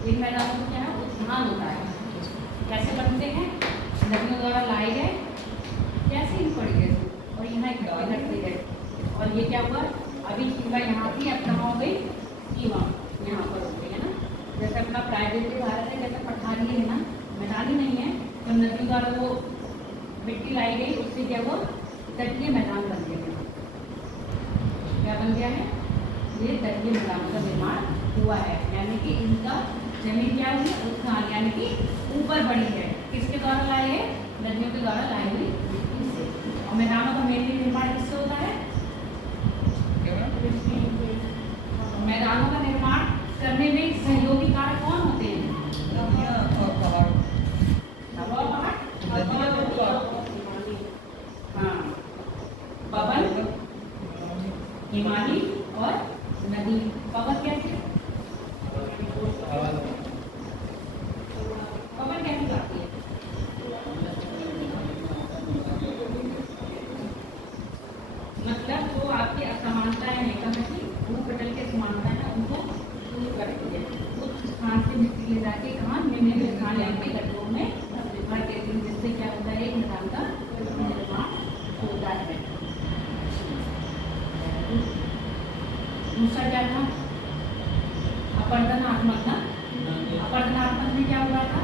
इन मैदानों को क्या है उत्थान होता है। कैसे बनते हैं? नदियों द्वारा लाए गए, कैसे ही पड़ गए और यहाँ इकट्ठे करते गए। और ये क्या हुआ, अभी सीमा यहाँ थी, अब कहाँ हो गई, सीमा यहाँ पर हो गई है ना। जैसे अपना प्राइवेट भारत है, जैसे पठारी है ना, मैदानी नहीं है, तो नदियों द्वारा वो मिट्टी लाई गई, उससे क्या हुआ, तटीय मैदान बन गया। क्या बन गया है, ये तटीय मैदान का निर्माण हुआ है। यानी कि इनका जमीन क्या हुई, उत्थान, यानी कि ऊपर बढ़ी है। किसके द्वारा लाए हैं, नदियों के द्वारा लाई हुई मिट्टी से। और मैदानों का मेनली निर्माण किससे होता है, मैदानों का निर्माण करने में सहयोगी कारक कौन होते हैं, पवन, हिमानी और नदी। पवन कैसे, पवन कैसे आती है, मतलब जो आपकी असमानताएं हैं, भूपटल की समानताएं हैं, उनको दूर करती है। उस स्थान से मिट्टी ले जाके कहाँ, निम्न स्थान यानी कि गड्ढों में भर देती है, जिससे क्या होता है, एक मैदान का निर्माण होता है। दूसरा क्या था, अपर्दनात्मक ना, अपर्दनात्मक में क्या हुआ था,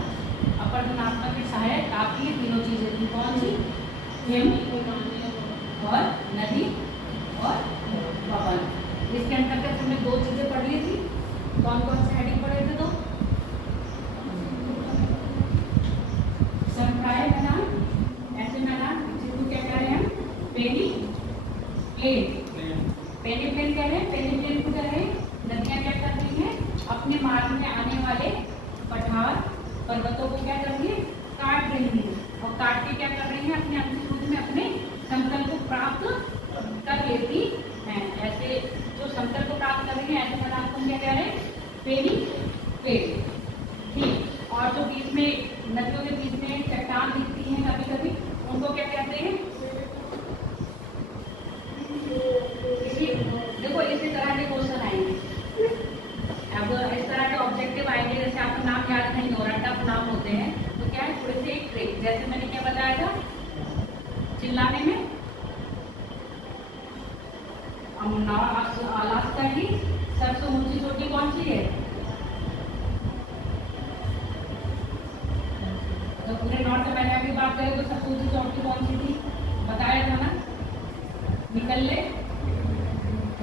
अपर्दनात्मक में सहायक आपकी तीनों चीजें थी, कौन सी, हिम और नदी और पवन। इसके अंतर्गत हमने दो चीजें पढ़ ली थी, कौन कौन से हेडिंग पढ़े थे, तो संप्राय मैदान, ऐसे मैदान जिसको क्या कह रहे हैं, पेनी प्लेन, पेनी प्लेन कह रहे हैं। पेनी प्लेन को कह रहे हैं, नदियां क्या कर रही हैं, अपने मार्ग में आने वाले पठार पर्वतों को क्या कर रही है, काट रही है, और काट के क्या कर रही है, अपने अम्लीय में अपने समतल को प्राप्त कर लेती हैं। ऐसे जो समतल को प्राप्त कर रही है, ऐसे मैदान को क्या कह रहे हैं, पेनी प्लेन। ठीक, और जो बीच में नदियों के बीच में चट्टान दिखती है कभी कभी, उनको क्या कहते हैं, देखो इसी तरह के क्वेश्चन आएंगे। अब इस तरह के ऑब्जेक्टिव आएंगे, जैसे आपको नाम याद नहीं हो रहा, टफ नाम होते हैं, तो क्या है, थोड़े से एक ट्रिक, जैसे मैंने क्या बताया था, चिल्लाने में अलास्का की सबसे ऊंची चोटी कौन सी है, तो पूरे नॉर्थ अमेरिका की बात करें तो सबसे ऊंची चोटी कौन सी थी, बताया था ना, मिकल्ले,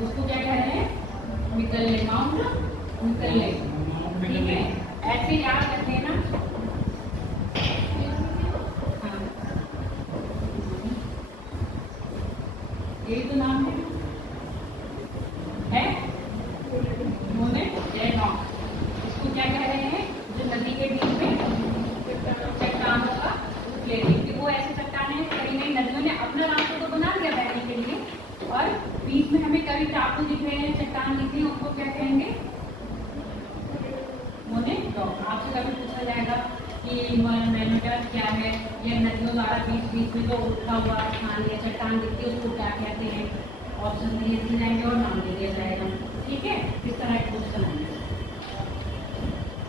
उसको क्या कह रहे हैं, मिकल्ले, माउंट मिकल्ले। ठीक है, ऐसे याद रखते ना। हाँ, यही तो नाम है इसको क्या कह रहे हैं, जो नदी के बीच में चट्टानों का प्लेटिंग, वो ऐसे चट्टाने हैं, कहीं कहीं नदियों ने अपना रास्ता तो बना लिया बहने के लिए, और बीच में हमें कभी टापू दिख रहे हैं, चट्टान दिख रही है, उनको क्या कहेंगे, आपसे कभी पूछा जाएगा कि मैनोमीटर क्या है, यह नदियों द्वारा बीच बीच में तो उठा हुआ स्थान या चट्टान दिखती है, उसको क्या कहते हैं, ऑप्शन दिए जाएंगे और नाम दे दिया जाएगा। ठीक है, इस तरह के क्वेश्चन होंगे।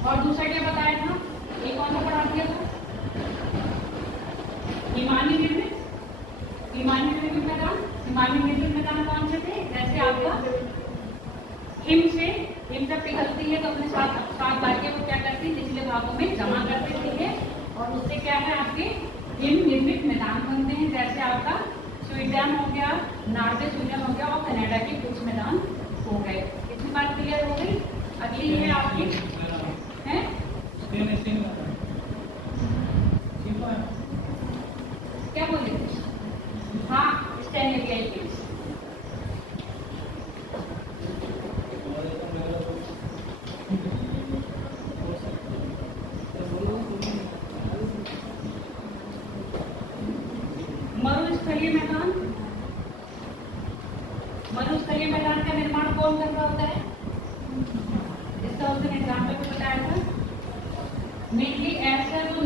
और दूसरा क्या बताया था, एक कौन सा पढ़ा दिया था, हिमानी निर्मित, हिमानी निर्मित मैदान। हिमानी निर्मित मैदान कौन से थे, जैसे आपका हिम से, हिम जब पिघलती है तो अपने साथ भाग्य को क्या करती है, निचले भागों में जमा कर देती है, और उससे क्या है, आपके हिम निर्मित मैदान बनते हैं, जैसे आपका स्वीडन हो गया, नॉर्वे स्वीडन हो गया, और कनाडा के कुछ मैदान हो गए। इतनी बात क्लियर हो गई। अगली है आपकी है क्या बोले, हाँ, स्टेनलेस स्टील। मरुस्थलीय मैदान, मरुस्थलीय मैदान का निर्माण कौन कर रहा होता है, इसका उसने एग्जाम्पल में बताया था। मेनली ऐसा जो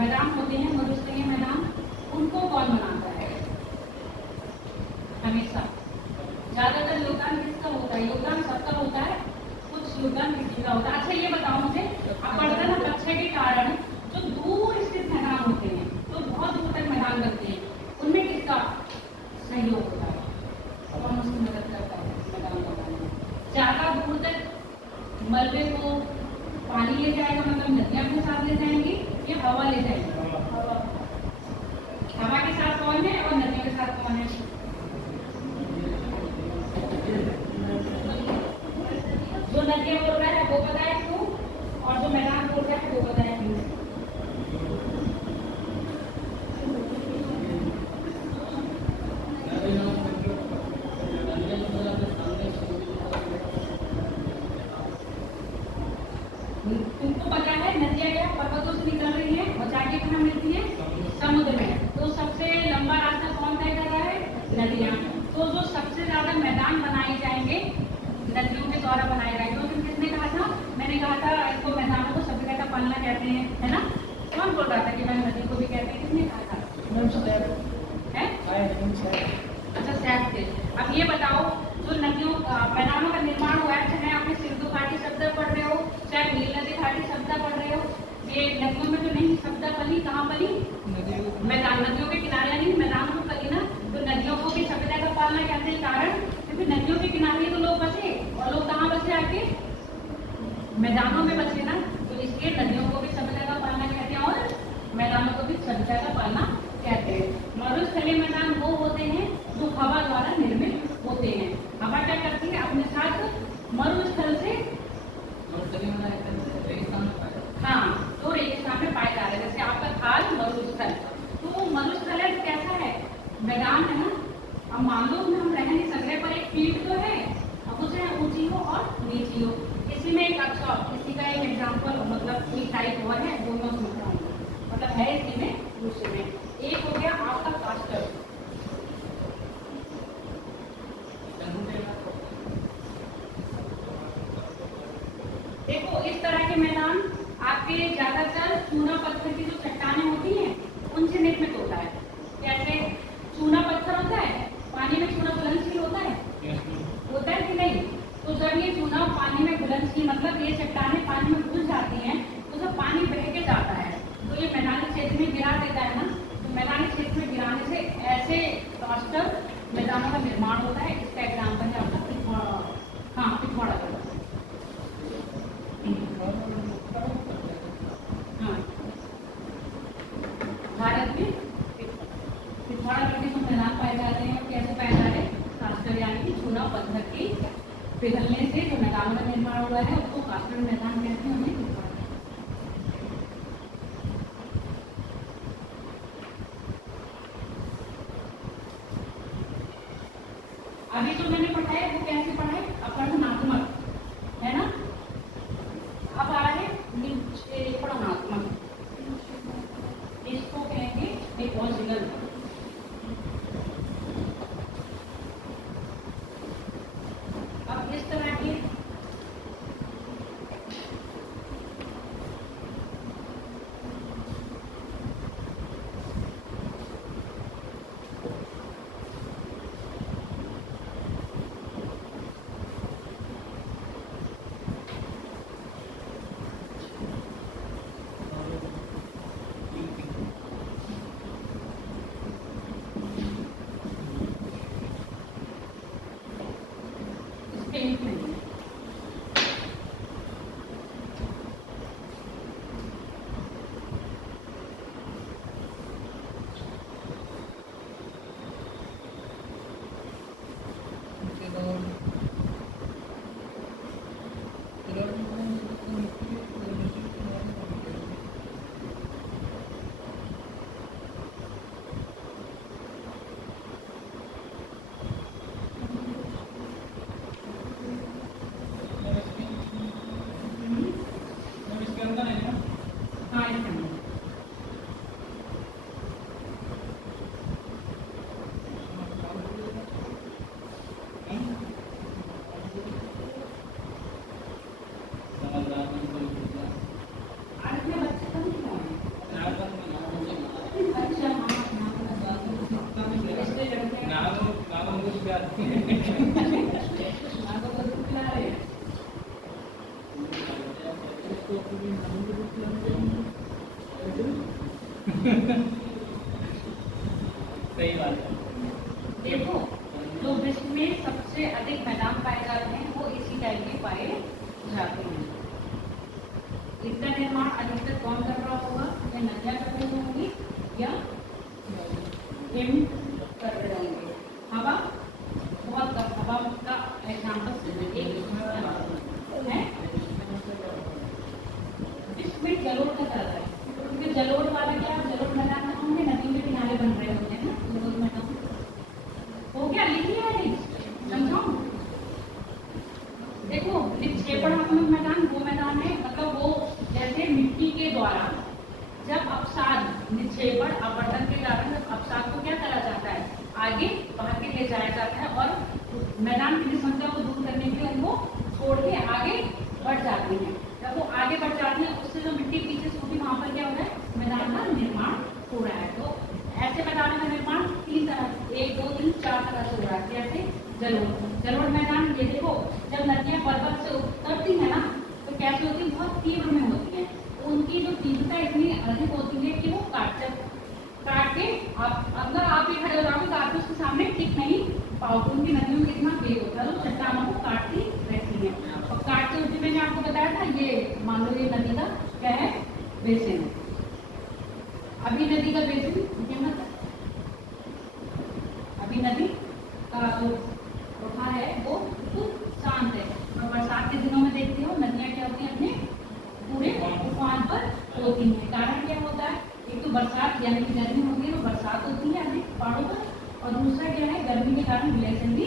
मैदान होते हैं, मरुस्थलीय मैदान, उनको कौन बनाता है, हमेशा ज्यादातर योगदान किसका होता है, योगदान सबका होता है, कुछ दुर्गम किसी का होता है। अच्छा ये बताओ मुझे, अब पढ़ता ना कक्षा के कारण जो दूर स्थित मैदान होते हैं, तो बहुत दूर तक मैदान बनते हैं, उनमें किसका सहयोग होता है? कौन उसकी मदद करता है मैदान बनाने में? ज्यादा दूर तक मलबे को पानी ले जाएगा, मतलब नदियां अपने साथ ले जाएंगी या हवा ले जाएगी? हवा के साथ कौन है और नदियों के साथ कौन है? जो नदियां बोल रहा है वो बताए क्यों, और जो मैदान बोल रहा है वो बताए क्यों? तुमको पता है नदियां क्या पर्वतों से निकल रही है और जाके कहाँ मिलती है? समुद्र में। तो सबसे लंबा रास्ता कौन तय कर रहा है? नदियां। तो जो सबसे ज्यादा मैदान बनाए जाएंगे नदियों के द्वारा बनाए जाएंगे। तो फिर किसने कहा था? मैंने कहा था इसको मैदानों को सभ्यता का पालना कहते हैं, है ना? कौन बोल रहा था कि मैंने नदी को भी कहते हैं? किसने कहा था? अच्छा सैफ थे। अब ये बताओ जो नदियों मैदानों का निर्माण हुआ है, चाहे आपने सिंधु घाटी शब्द पढ़ रहे हो, चाहे नील नदी घाटी शब्द पढ़ रहे हो, ये नदियों में तो नहीं शब्द पली, कहाँ पली? मैदान, नदियों के किनारे यानी मैदान में पली ना। तो नदियों को भी सभ्यता का पालना कहते हैं, कारण क्योंकि नदियों के किनारे तो लोग बसे, और लोग कहाँ बसे? आके मैदानों में बसे ना। तो इसलिए नदियों को भी सभ्यता का पालना कहते हैं और मैदानों को भी सभ्यता का पालना कहते हैं। मरुस्थलीय मैदान वो होते हैं जो हवा द्वारा निर्मित होते हैं। हवा क्या करती है? अपने साथ मरुस्थल से, हाँ, तो रेगिस्तान में पाए जा रहे हैं। जैसे आपका थाल मरुस्थल, तो मरुस्थल है तो कैसा है? मैदान है ना। अब मान लो हम रह नहीं सकते, पर एक फील्ड तो है, अब उसे ऊंची हो और नीची हो। इसी में एक अच्छा किसी का एक एग्जाम्पल, मतलब कोई टाइप हुआ है, दोनों सुनता हूँ, मतलब है इसी में दूसरे में। एक हो गया आपका कास्टर, देखो इस तरह के मैदान आपके ज्यादातर चूना पत्थर की जो चट्टानें होती हैं उनसे निर्मित होता है। कैसे? चूना पत्थर होता है, पानी में चूना घुलनशील होता है, होता है कि नहीं? तो जब ये चूना पानी में घुलनशील, मतलब ये चट्टानें पानी में घुल जाती हैं, तो जब पानी बह के जाता है तो ये मैदानी क्षेत्र में गिरा देता है ना। तो मैदानी क्षेत्र में गिराने से ऐसे कास्टर मैदानों का निर्माण होता है। इसका एग्जाम्पल है आपका पिथौरा। हाँ, पिथौरा गढ़। हाँ, भारत में पिथौरागढ़ के जो मैदान पाए जाते हैं कैसे पाए जा रहे हैं? कास्टर यानी कि चूना पत्थर की पिघलने से जो मैदानों का निर्माण हुआ है उसको कास्टर मैदान कहते हैं। उन्हें अभी जो मैंने पढ़ाया वो कैसे पढ़ाए? अपरणात्मक, है ना? अब आ रहा है निक्षेपणात्मक, इसको कहेंगे डिपोजिटल। अब इस तरह के सही बात है। देखो, जो विश्व में सबसे अधिक मैदान पाए जाते हैं वो इसी टाइप के पाए जाते हैं। इनका निर्माण अधिकतर कौन कर रहा होगा? या नदियां कर रही होंगी या हिम कर रहे होंगे। हवा, बहुत कम हवा का एग्जाम्पल है। इसमें जलोढ़ का तरह है, क्योंकि जलोढ़ वाला क्या, जलोढ़ मैदान में होंगे, नदी के किनारे बन रहे होते हैं ना, जलोढ़ मैदान हो गया। लिखिए है, समझाओ। देखो, निक्षेपणात्मक मैदान वो मैदान है, मतलब वो जैसे मिट्टी के द्वारा जब अवसाद निक्षेपण अपवर्तन के कारण जब अवसाद को क्या करा जाता है, आगे बाहर के ले जाया जाता है और मैदान की समस्या को दूर करने के लिए उनको छोड़ के आगे बढ़ जाती है। जब वो आगे बढ़ जाती है, उससे जो मिट्टी पीछे छूटी, वहां पर क्या हो रहा है, मैदान का निर्माण हो रहा है। तो ऐसे मैदानों का निर्माण 3 तरह, 1, 2, 3, 4 तरह से हो रहा है। जैसे जलोढ़ मैदान, ये देखो, जब नदियां पर्वत से उतरती है ना, तो कैसे होती है, बहुत तीव्र में होती है। उनकी जो तीव्रता इतनी अधिक होती है कि वो काट के आप अगर आप भी खड़े हो जाओगे तो आप उसके सामने टिक नहीं पाओगे। उनकी नदियों में कितना वेग होता है, तो चट्टानों को काटती रहती है और काटते होते मैंने आपको बताया था, ये मान लो ये नदी का क्या है, बेसिन। अभी नदी का बेसिन क्या मतलब, अभी नदी का जो प्रवाह है वो शांत है। और बरसात के दिनों में देखते हो नदियां क्या होती हैं, अपने पूरे उफान पर होती हैं। कारण क्या होता है, एक तो बरसात यानी कि गर्मी होती है तो बरसात होती है अधिक पहाड़ों पर, और दूसरा क्या है, गर्मी के कारण ग्लेशियर भी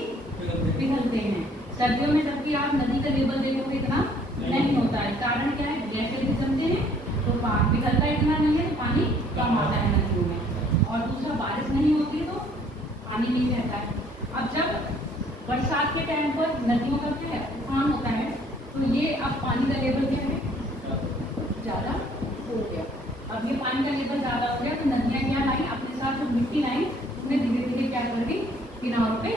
पिघलते हैं। सर्दियों में जबकि आप नदी का लेवल देखोगे इतना नहीं होता है, कारण क्या है, ग्लेशियर भी जमते हैं तो पिघलता इतना नहीं है, तो पानी कम आता है नदियों में। और दूसरा बारिश नहीं होती है तो पानी नहीं रहता है। अब जब बरसात के टाइम पर नदियों का क्या है, उफान होता है, तो ये अब पानी का लेवल क्या है, ज्यादा हो गया। अब ये पानी का लेवल ज्यादा हो गया तो नदियां क्या लाई, अपने साथ जो मिट्टी लाई उन्हें धीरे धीरे क्या कर दी, किनारों पे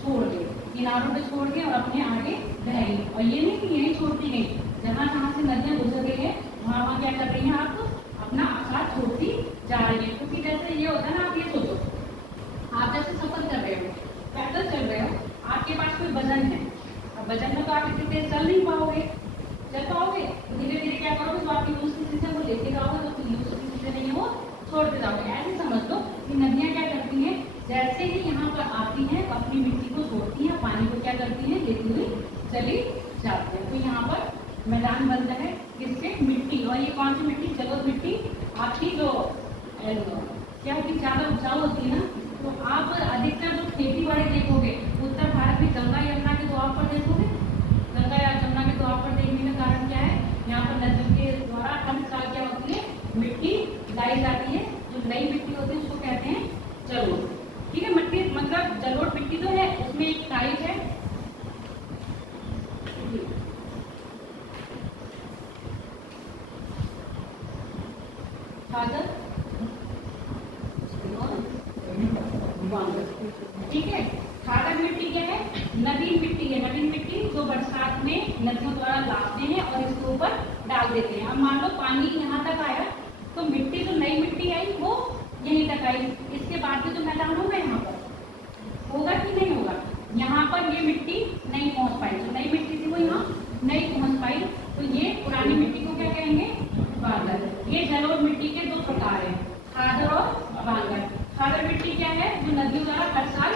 छोड़ गए, किनारों पे छोड़ के और अपने आगे बह गई। और ये नहीं कि यही छोड़ती गई, जहाँ जहाँ से नदियां गुजर गई है वहाँ वहाँ क्या कर रही है, आप अपना साथ छोड़ती जा रही है। क्योंकि जैसे ये होता है ना, आप ये सोचो, आप जैसे सफर कर रहे हो, पैदल चल रहे हो, आपके पास कोई वजन है, अब वजन में तो आप इतनी तेज चल नहीं पाओगे, चल पाओगे तो धीरे धीरे क्या करोगे, तो आपकी यूज की चीजें वो लेते जाओगे, तो यूज की चीजें नहीं है वो छोड़ते जाओगे। ऐसे समझ लो कि नदियां क्या करती हैं, जैसे ही यहाँ पर आती हैं अपनी मिट्टी को छोड़ती हैं, पानी को क्या करती हैं, लेती हुई चली जाती है। तो यहाँ पर मैदान बनता है किससे, मिट्टी। और ये कौन सी मिट्टी, जलोढ़ मिट्टी। आपकी जो क्या होती, ज्यादा उपजाऊ होती है ना, तो आप अधिकतर जो खेती बाड़ी देखोगे उत्तर भारत में गंगा यमुना के द्वार पर देखोगे, गंगा या जमुना के द्वार पर देखने का कारण क्या है, यहाँ पर नदियों के द्वारा हर साल क्या होती है, मिट्टी लाई जाती है। जो नई मिट्टी होती है उसको कहते हैं जलोढ़। ठीक है, मिट्टी मतलब जलोढ़ मिट्टी तो है, उसमें एक टाइप है खादर, ठीक है। खादर मिट्टी क्या है, नवीन मिट्टी है। नवीन मिट्टी जो बरसात में नदियों द्वारा लाते हैं और इसके ऊपर डाल देते हैं। अब मान लो पानी यहाँ तक आया तो मिट्टी जो नई मिट्टी आई वो यहीं तक आई, इसके बाद में जो मैदान होगा यहाँ पर होगा कि नहीं होगा, यहाँ पर ये मिट्टी नहीं पहुँच पाई, जो नई मिट्टी थी वो यहाँ नहीं पहुँच पाई, तो ये पुरानी मिट्टी को क्या कहेंगे, बांगर। ये जलोढ़ मिट्टी के 2 प्रकार है, खादर और बांगर। खादर मिट्टी क्या है, जो नदियों द्वारा हर साल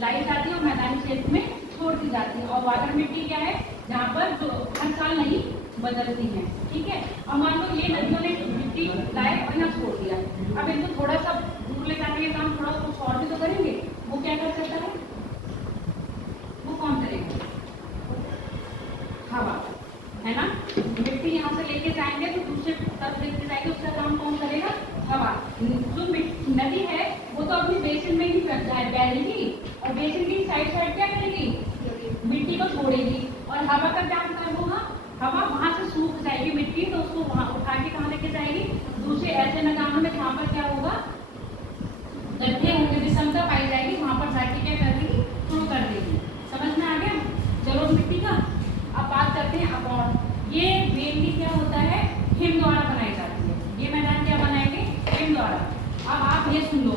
लाई जाती है और मैदानी क्षेत्र में छोड़ दी जाती है। और वाटर मिट्टी क्या है, जहाँ पर जो हर साल नहीं बदलती है। ठीक है, और मान लो ये नदियों ने मिट्टी लाए और यहाँ छोड़ दिया, अब इनको थोड़ा सा दूर ले जाने का काम थोड़ा कुछ और भी तो करेंगे, वो क्या कर सकता है, वो कौन करेगा, हवा, है ना। मिट्टी यहाँ से लेके जाएंगे तो दूसरे तरफ लेके जाएंगे, उसका काम कौन करेगा, हवा। जो नदी है वो तो अपनी बेसिन में ही बहेगी और बेसिन की साइड साइड क्या करेगी, मिट्टी को छोड़ेगी। और हवा का क्या मतलब होगा, हवा वहां से सूख जाएगी मिट्टी, तो उसको वहां उठा के कहाँ लेके जाएगी, दूसरे ऐसे मैदानों में जहाँ पर क्या होगा, गड्ढे होंगे, विषमता पाई जाएगी, वहां पर जाके क्या कर देगी, शुरू कर देगी। समझ में आ गया जलोढ़ मिट्टी का। अब बात करते हैं अब और ये मेनली क्या होता है, हिम द्वारा बनाई जाती है। ये मैदान क्या बनाएंगे, हिम द्वारा। अब आप ये सुन लो,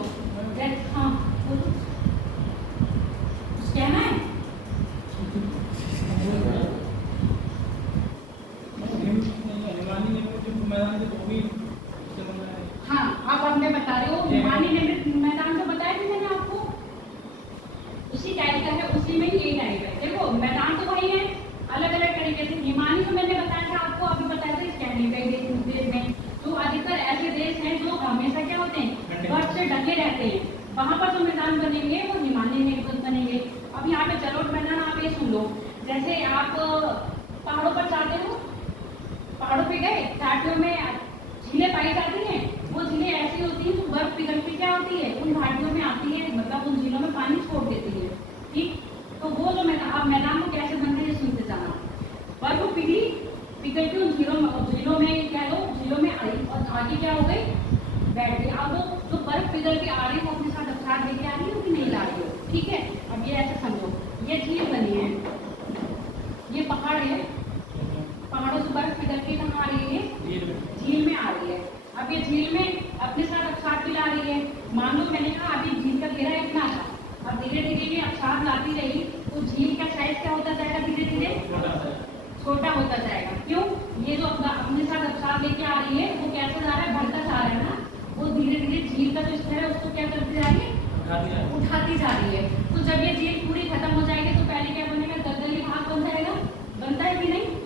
हाँ बोलो, कुछ कहना है? हाँ, अब मैं बता रही हूँ, हिमानी निर्मित मैदान जो बताया थी मैंने आपको, उसी टाइप का है, उसी में ही यही टाइप है। देखो मैदान तो वही है, अलग अलग तरीके से। हिमानी तो मैंने बताया था आपको, अभी बताया था स्कैंडिनेवियन देश में, जो अधिकतर ऐसे देश हैं जो हमेशा क्या होते हैं, बर्फ से ढके रहते हैं, वहां पर जो मैदान बनेंगे वो हिमानी निर्मित बनेंगे। अब यहाँ पे जलोढ़ मैदान आप ये सुन लो, जैसे आप पहाड़ों पर जाते हो, पहाड़ों पे गए, घाटियों में झीलें पाई जाती हैं, वो झीलें ऐसी होती हैं जो बर्फ पिघल के क्या होती है, उन घाटियों में आती है, मतलब उन झीलों में पानी छोड़ देती है। ठीक, तो वो जो मैदान को कैसे बनते हैं सुनते जाना। बर्फ पिघल के उन झीलों में कह लो, झीलों में आई और आगे क्या हो गई, बैठ गई। अब वो जो बर्फ पिघल के आ रही है वो अपने साथ अवसाद लेके आ रही है कि नहीं ला रही हो, ठीक है। अब ये ऐसे समझो, ये झील बनी है, ये पहाड़ है, पहाड़ों से बर्फ पिघल के कहाँ आ रही है, झील में आ रही है। अब ये झील में अपने साथ अवसाद भी ला रही है। मान लो मैंने कहा अभी झील का घेरा इतना था, अब धीरे धीरे ये अवसाद लाती रही तो झील का साइज क्या होता जाएगा, धीरे धीरे छोटा होता जाएगा। क्यों, ये जो अपने साथ अवसाद लेके आ रही है वो कैसे जा रहा है, बढ़ता जा रहा है ना, वो धीरे धीरे झील का जो स्तर है उसको क्या करती जा रही है, उठाती जा रही है। तो जब ये झील पूरी खत्म हो जाएगी तो पहले क्या बनेगा, दलदली भाग बन जाएगा, बनता है कि नहीं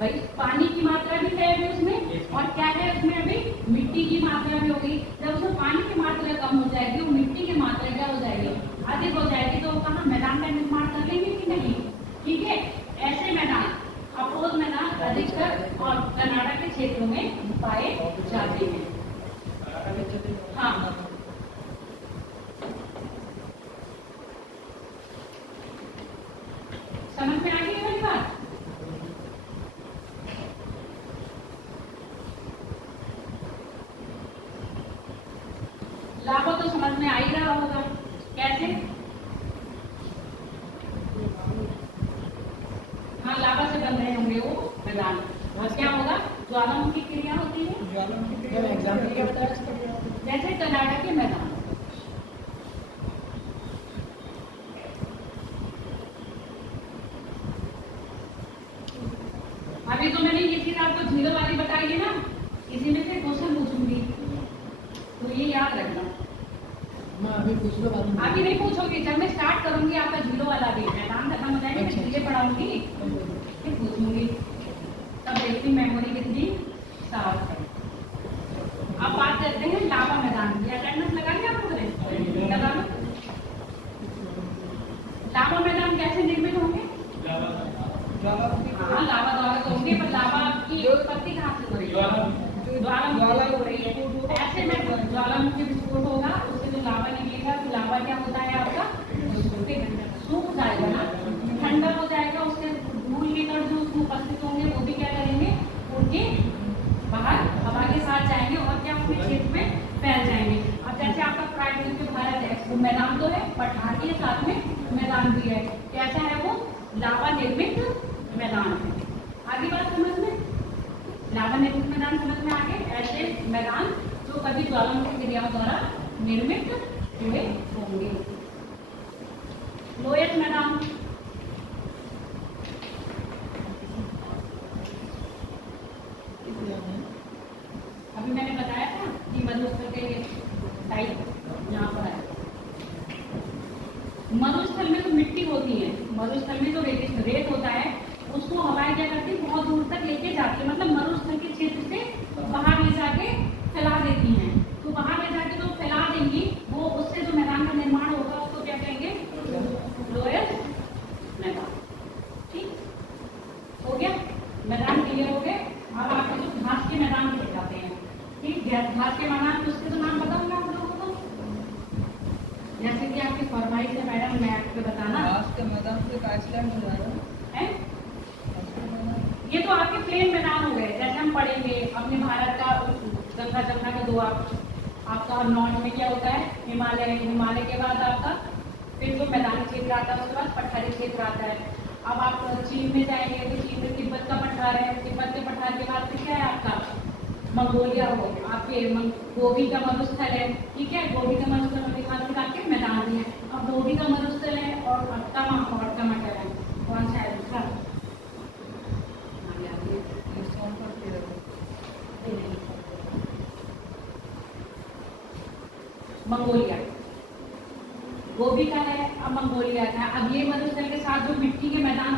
भाई, पानी की मात्रा भी है अभी उसमें, और क्या है उसमें अभी मिट्टी की मात्रा भी होगी। जब उसमें पानी की मात्रा कम हो जाएगी, वो मिट्टी की मात्रा क्या हो जाएगी, अधिक हो जाएगी, तो कहाँ मैदान का निर्माण कर लेंगे कि नहीं, ठीक है। ऐसे मैदान, अपोज मैदान अधिकतर और कर्नाटक के क्षेत्रों में पाए जाते हैं। हाँ, समझ में आ गई मेरी बात? लाभा तो समझ में आ ही रहा होगा, कैसे? हाँ, लाभा से बन रहे होंगे वो मैदान। और क्या होगा, ज्वालामुखी क्रिया होती है, जैसे कर्नाटक के मैदान। अभी तो मैंने ये चीज आपको झीलों वाली बताई है ना, इसी में से क्वेश्चन पूछूंगी, तो ये याद रखना। अभी नहीं पूछोगी, जब मैं स्टार्ट करूंगी आपका झीलों वाला भी, मैदान खत्म हो जाएंगे, मैं झीलें पढ़ाऊंगी फिर पूछूंगी, तब देखती मेमोरी कितनी साफ है। अब बात करते हैं लावा मैदान की। अटेंडेंस लगाएंगे आप लोग, लगा लो। लावा मैदान कैसे निर्मित होंगे, हाँ लावा द्वारा तो होंगे, पर लावा की उत्पत्ति कहाँ से हो रही है, ज्वालामुखी हो रही है। ऐसे में ज्वालामुखी विस्फोट होगा, उससे जो लावा निकलेगा, तो लावा क्या होता है आपका, सूख जाएगा ना, ठंडा हो जाएगा, उससे धूल के कण जो उसमें उपस्थित होंगे वो भी क्या करेंगे, उनके बाहर हवा के साथ जाएंगे और क्या अपने क्षेत्र में फैल जाएंगे। अब जैसे आपका प्राकृतिक भारत है, वो मैदान तो है, पठार के साथ में मैदान भी है। कैसा है वो, लावा निर्मित मैदान है। आगे बात समझ में, लावा निर्मित मैदान समझ में आ गए। ऐसे मैदान जो कभी ज्वालामुखी क्रियाओं द्वारा निर्मित हुए होंगे। लोयत मैदान, अभी मैंने बताया था कि मरुस्थल के टाइप यहाँ पर है। मरुस्थल में तो मिट्टी होती है, मरुस्थल में जो रेत होता है उसको हवाएं क्या करती है, बहुत दूर तक लेके जाती है, मतलब मरुस्थल के क्षेत्र से बाहर ले जाके फैला देती हैं। तो बाहर ले जाके जो फैला देंगी, वो उससे जो मैदान का निर्माण होगा उसको क्या कहेंगे, लोयत मैदान। ठीक हो गया, मैदान क्लियर हो गए। अब आपके जो घास के मैदान भी जाते हैं, ठीक, घास के मैदान, उसके तो नाम पता होगा आप लोगों को, जैसे कि आपकी फरमाइश है मैडम, मैं आपको बताना। घास के मैदान से आइसलैंड हो जाएगा है, ये तो आपके प्लेन मैदान हो गए। जैसे हम पढ़ेंगे अपने भारत का गंगा जमुना का दो, आपका नॉर्थ में क्या होता है, हिमालय, हिमालय के बाद आपका फिर जो मैदानी क्षेत्र आता है, उसके बाद पठारी क्षेत्र आता है। अब आप चीन में जाएंगे तो चीन में तिब्बत का पठार है, तिब्बत के पठार के मंगोलिया हो, आपके गोभी का मरुस्थल है, ठीक है, गोभी का मरुस्थल होने के बाद फिर आपके मैदान भी है। अब गोभी का मरुस्थल है और टमाटर है, कौन सा है दूसरा? मंगोलिया, गोभी का है, अब मंगोलिया का है। अब ये मरुस्थल के साथ जो मिट्टी के मैदान,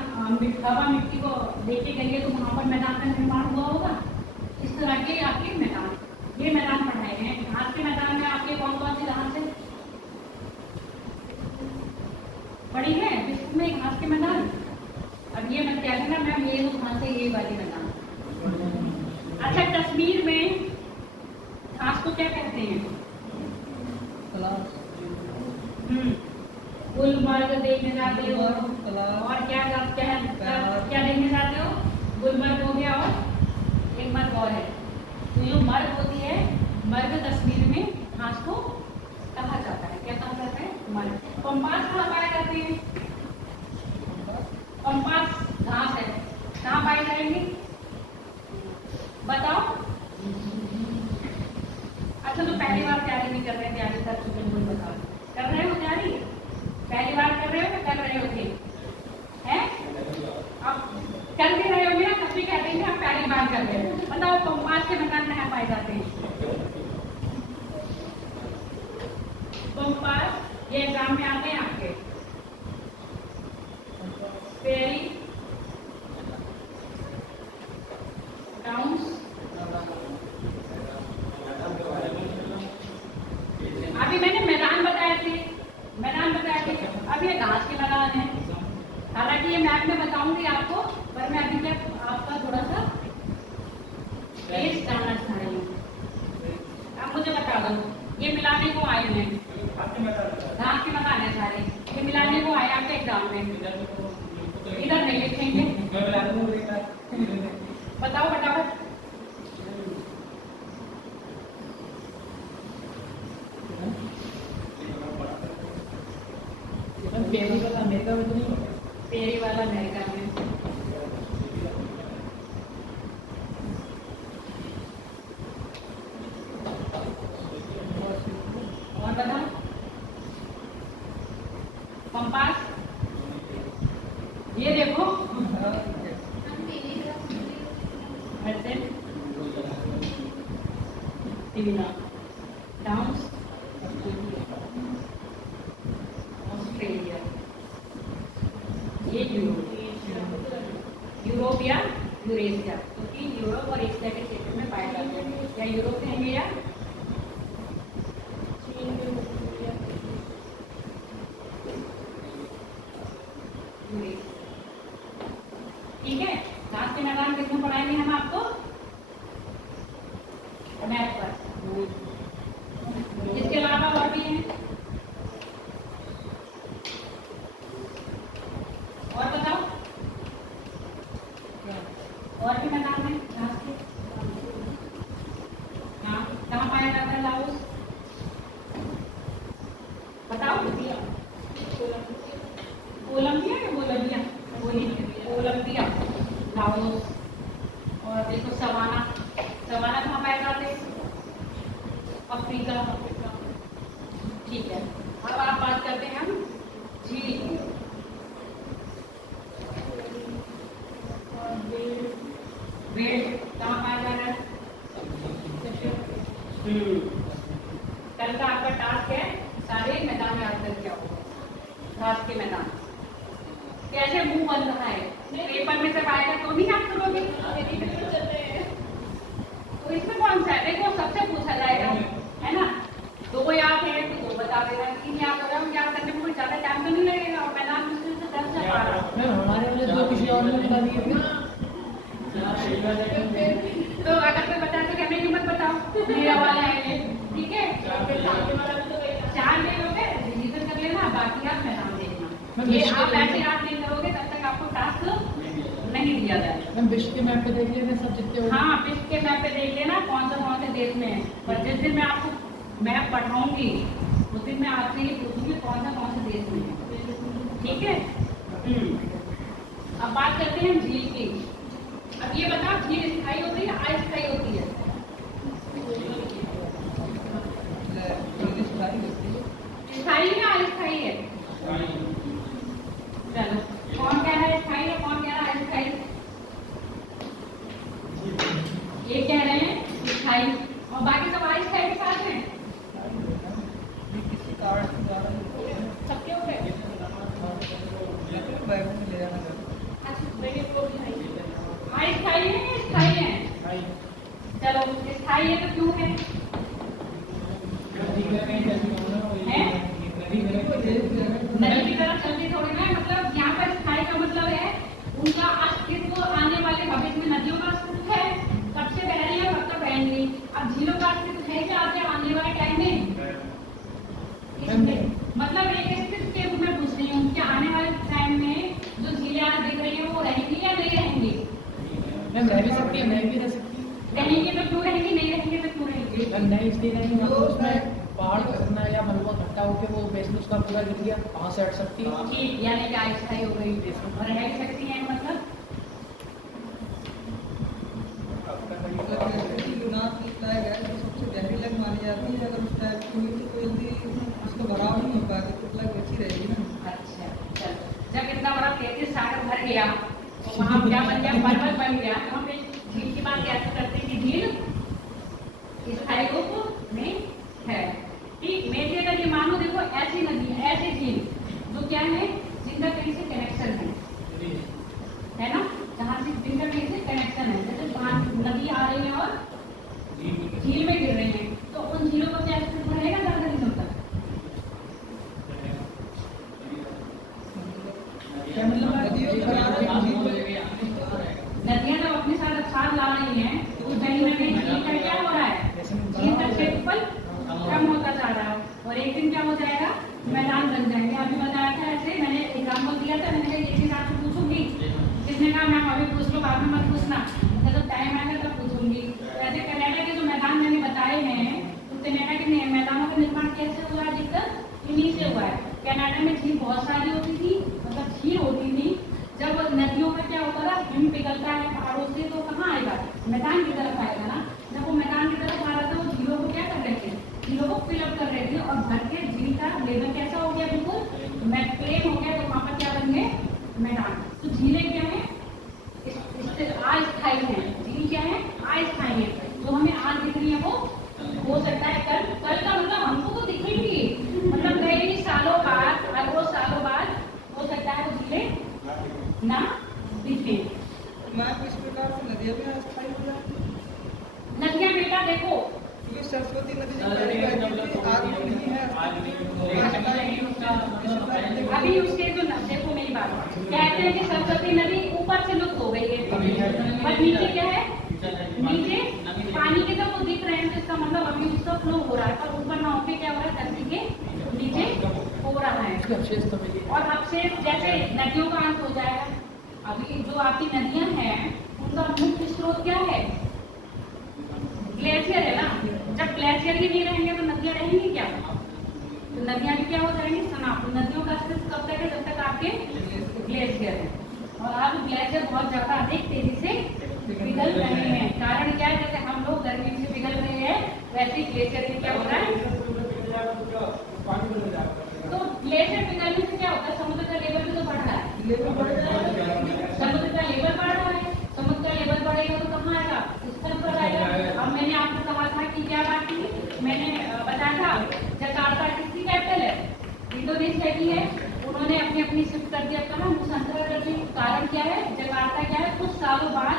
हवा मिट्टी को लेके गई है तो वहाँ पर मैदान का निर्माण हुआ होगा। इस तरह के आपके मैदान, ये मैदान पढ़ाए हैं। घास के मैदान में आपके कौन कौन सी घास है पड़ी है विश्व में? घास के मैदान, अब ये मत क्या करना मैम, ये तो घास है, ये वाली मैदान। अच्छा, कश्मीर में घास को क्या कहते हैं? गुलमर्ग देखने जाते हो और क्या देखने जाते हो? गुलमर्ग हो गया और एक मर्ग और है, तो जो मर्ग होती है, मर्ग कश्मीर में घास को कहा जाता है, क्या कहा जाता है? मर्ग। पंपास कहाँ पाए जाते हैं? पंपास घास है, कहाँ पाई जाएंगे बताओ? अच्छा, तो पहली बार तैयारी नहीं कर रहे थे, आगे कर चुके हैं, बताओ कर रहे हो तैयारी? पहली बार कर रहे हो या कर रहे हो थे? हैं? अब कर भी रहे होंगे ना, कभी कह देंगे आप पहली बार कर रहे हो। बताओ पंपास के मैदान कहाँ पाए जाते हैं? पंपास ये एग्जाम में आते हैं आपके, पेरी टाउन्स। अभी मैंने मैदान बताए थे, अब ये घास के मैदान है। हालांकि ये मैप में बताऊंगी आपको, पर मैं अभी तक आपका थोड़ा सा बेस जानना चाह रही हूँ। आप मुझे बता दो, ये मिलाने को आए हैं, घास के मैदान है सारे, ये मिलाने को आए आपके एग्जाम में, इधर नहीं लिखेंगे, बताओ फटाफट। पेरी वाला अमेरिका में तो नहीं होगा? पेरी वाला अमेरिका में, और बताओ पंपास, ये देखो टाउन्स, ऑस्ट्रेलिया, ये यूरोप या यूरेशिया, क्योंकि यूरोप और एशिया के क्षेत्र में पाए जाते हैं। या यूरोप कहेंगे या ठीक है। घास के मैदान किसमें पढ़ाएंगे हम आपको? मैथ पर। इसके अलावा और भी हैं, और बताओ, और भी मैदान है घास के? हाँ, कहाँ पाया जाता है लाओस? बताओ। कोलंबिया या बोलंबिया? Colombia, Laos. और देखो सवाना, सवाना कहाँ पाए जाते हैं? अफ्रीका। ठीक है, अब आप बात करते हैं हम झील की। वेल कहाँ पाया जा रहा है? कल का आपका टास्क है सारे मैदान याद करके आओ। घास के मैदान कैसे मुंह बन रहा है, पेपर में जब आएगा तो नहीं याद करोगे? तो इसमें कौन सा है? देखो सबसे पूछा जाएगा, है ना? दो याद है तो दो बता देना, तीन याद हो रहा है, याद करने में कोई ज्यादा टाइम तो नहीं लगेगा। और मैदान मुश्किल से 10 से 12। हमारे वाले दो किसी और ने बता दिए। तो अगर कोई बता तो कहने की मत बताओ, मेरा वाला है ये, ठीक है? 4 ले लोगे, रिवीजन कर लेना, बाकी आप मैदान देखना। ये आप ऐसे याद नहीं करोगे तब तक आपको टास्क नहीं दिया जाएगा। हम विश्व के मैप पे देख लेंगे सब जितने। हाँ, विश्व के मैप पे देख लेना कौन से देश में है। पर जिस दिन मैं आपको मैप पढ़ाऊंगी उस दिन मैं आपसे ये पूछूंगी कौन से देश में है, ठीक है? अब बात करते हैं झील की। अब ये बताओ, झील स्थायी होती है या अस्थायी होती है? ये कह रहे हैं स्थाई, और बाकी सब अस्थाई के साथ हैं। ये किसी कारण से द्वारा सबके हो गए। बैग में ले जाना घर। अस्थाई है या स्थाई है? चलो स्थाई है तो क्यों है? नदी की तरफ चलती थोड़ी ना, मतलब यहाँ पर स्थाई का मतलब है उनका अस्तित्व आने वाले भविष्य में। नदियों का अस्तित्व है, कब से बह रही है कब तक बहेंगी। अब झीलों का अस्तित्व है क्या आगे आने वाले टाइम में? मतलब एक अस्तित्व के रूप में पूछ रही हूँ कि आने वाले टाइम में जो झीलें आज दिख रही है वो रहेंगी या नहीं रहेंगी? रह भी सकती है, नहीं भी रह सकती है। रहेंगे तो क्यों रहेंगी, नहीं रहेंगे तो क्यों रहेंगी? नहीं इसलिए नहीं, मतलब उसमें पहाड़ करना या मलबा इकट्ठा होकर वो बेस उसका पूरा गिर गया, वहाँ से हट सकती है। ठीक, यानी कि अस्थाई हो गई और रह भी सकती हैं, मतलब यूनान की फ्लैग है जो सबसे गहरी लग मानी जाती है। अगर उस टाइप की हुई तो कोई जल्दी उसको भराव नहीं हो पाएगा, तो फ्लैग बची रहेगी ना। अच्छा चलो, जब इतना बड़ा 33 सागर भर गया तो वहाँ क्या बन गया, पर्वत बन गया। तो हम एक झील की बात कैसे करते हैं कि झील स्थाई रूप में है। ठीक, मैं भी अगर ये मानो, देखो ऐसी नदी ऐसी झील जो क्या है जिनका कहीं से कनेक्शन है ना, जहाँ से जिनका कहीं से कनेक्शन है, जैसे वहाँ नदी आ रही है और झील में गिर रही है, तो उन झीलों का क्या अस्तित्व रहेगा ज़्यादा दिनों तक? क्या मतलब नदियों के किनारे नदियाँ जब अपने साथ अवसाद ला रही हैं तो कहीं ना कहीं झील का क्या हो रहा है, झील का क्षेत्रफल कम होता जा रहा है और एक दिन क्या हो जाएगा, मैदान बन जाएंगे। अभी बताया था ऐसे, मैंने एग्जाम्पल दिया था, मैंने कहा ये चीज़ आपसे पूछूंगी, जिसने कहा मैम अभी पूछ लो बाद में मत पूछना, जब टाइम आएगा तब पूछूंगी। ऐसे कनाडा के जो मैदान मैंने बताए हैं, तो कनाडा के मैदानों का निर्माण कैसे हुआ है, दिक्कत इन्हीं से हुआ है। कनाडा में झील बहुत सारी होती थी, मतलब झील होती थी, जब नदियों का क्या होता था, हिम पिघलता है पहाड़ों से तो कहाँ आएगा, मैदान की तरफ आएगा ना। जब वो मैदान की तरफ आ रहा था वो झीलों को क्या कर रहे थे, झीलों को फिलअप कर रहे थे और भर के झील का लेवल कैसा हो गया, बिल्कुल प्लेन हो गया, तो वहाँ पर क्या बन गए, मैदान। तो झीलें क्या है, अस्थायी है। झील क्या है, अस्थायी है। जो हमें आज दिख रही है वो हो सकता है कल, कल का मतलब हमको तो दिखेंगी, मतलब कई सालों बाद, अरबों सालों बाद हो सकता है वो झीलें ना दिखे। मैम इस प्रकार से नदियाँ भी अस्थायी हो जाती हैं। नदियाँ बेटा देखो, क्योंकि सरस्वती नदी जो पहली बहती थी आज भी नहीं है, अभी उसके जो देखो मेरी बात, कहते हैं कि सरस्वती नदी ऊपर से लुप्त हो गई है, और नीचे क्या है, नीचे पानी के जब वो दिख रहे हैं तो इसका मतलब अभी उसका फ्लो हो रहा है, पर ऊपर ना होके क्या हो रहा है, धरती के नीचे हो रहा है। अवशेष तो मिली और अवशेष जैसे नदियों का अंत हो जाएगा, अभी जो आपकी नदियां हैं उनका मुख्य स्रोत क्या है, ग्लेशियर है ना। जब ग्लेशियर ही नहीं रहेंगे तो नदियां रहेंगी क्या, तो नदियां भी क्या हो जाएंगी, समाप्त। नदियों का अस्तित्व कब तक है, जब तक आपके ग्लेशियर है। और अब ग्लेशियर बहुत ज्यादा अधिक तेजी से पिघल रहे हैं। कारण क्या है, जैसे हम लोग गर्मी से पिघल रहे हैं वैसे ग्लेशियर में क्या हो रहा है, तो ग्लेशियर पिघलने से क्या होता है, समुद्र का लेवल भी तो बढ़ रहा है, समुद्र का लेवल बढ़ रहा है, समुद्र का लेवल बढ़ेगा तो कहाँ आएगा, स्तर पर आएगा। अब मैंने आपको कहा था कि क्या बात की, मैंने बताया था जकार्ता किसकी कैपिटल है, इंडोनेशिया की है। उन्होंने अपनी अपनी शिफ्ट कर दिया, कहा मुसांतरण करने का कारण क्या है, जकार्ता क्या है, कुछ सालों बाद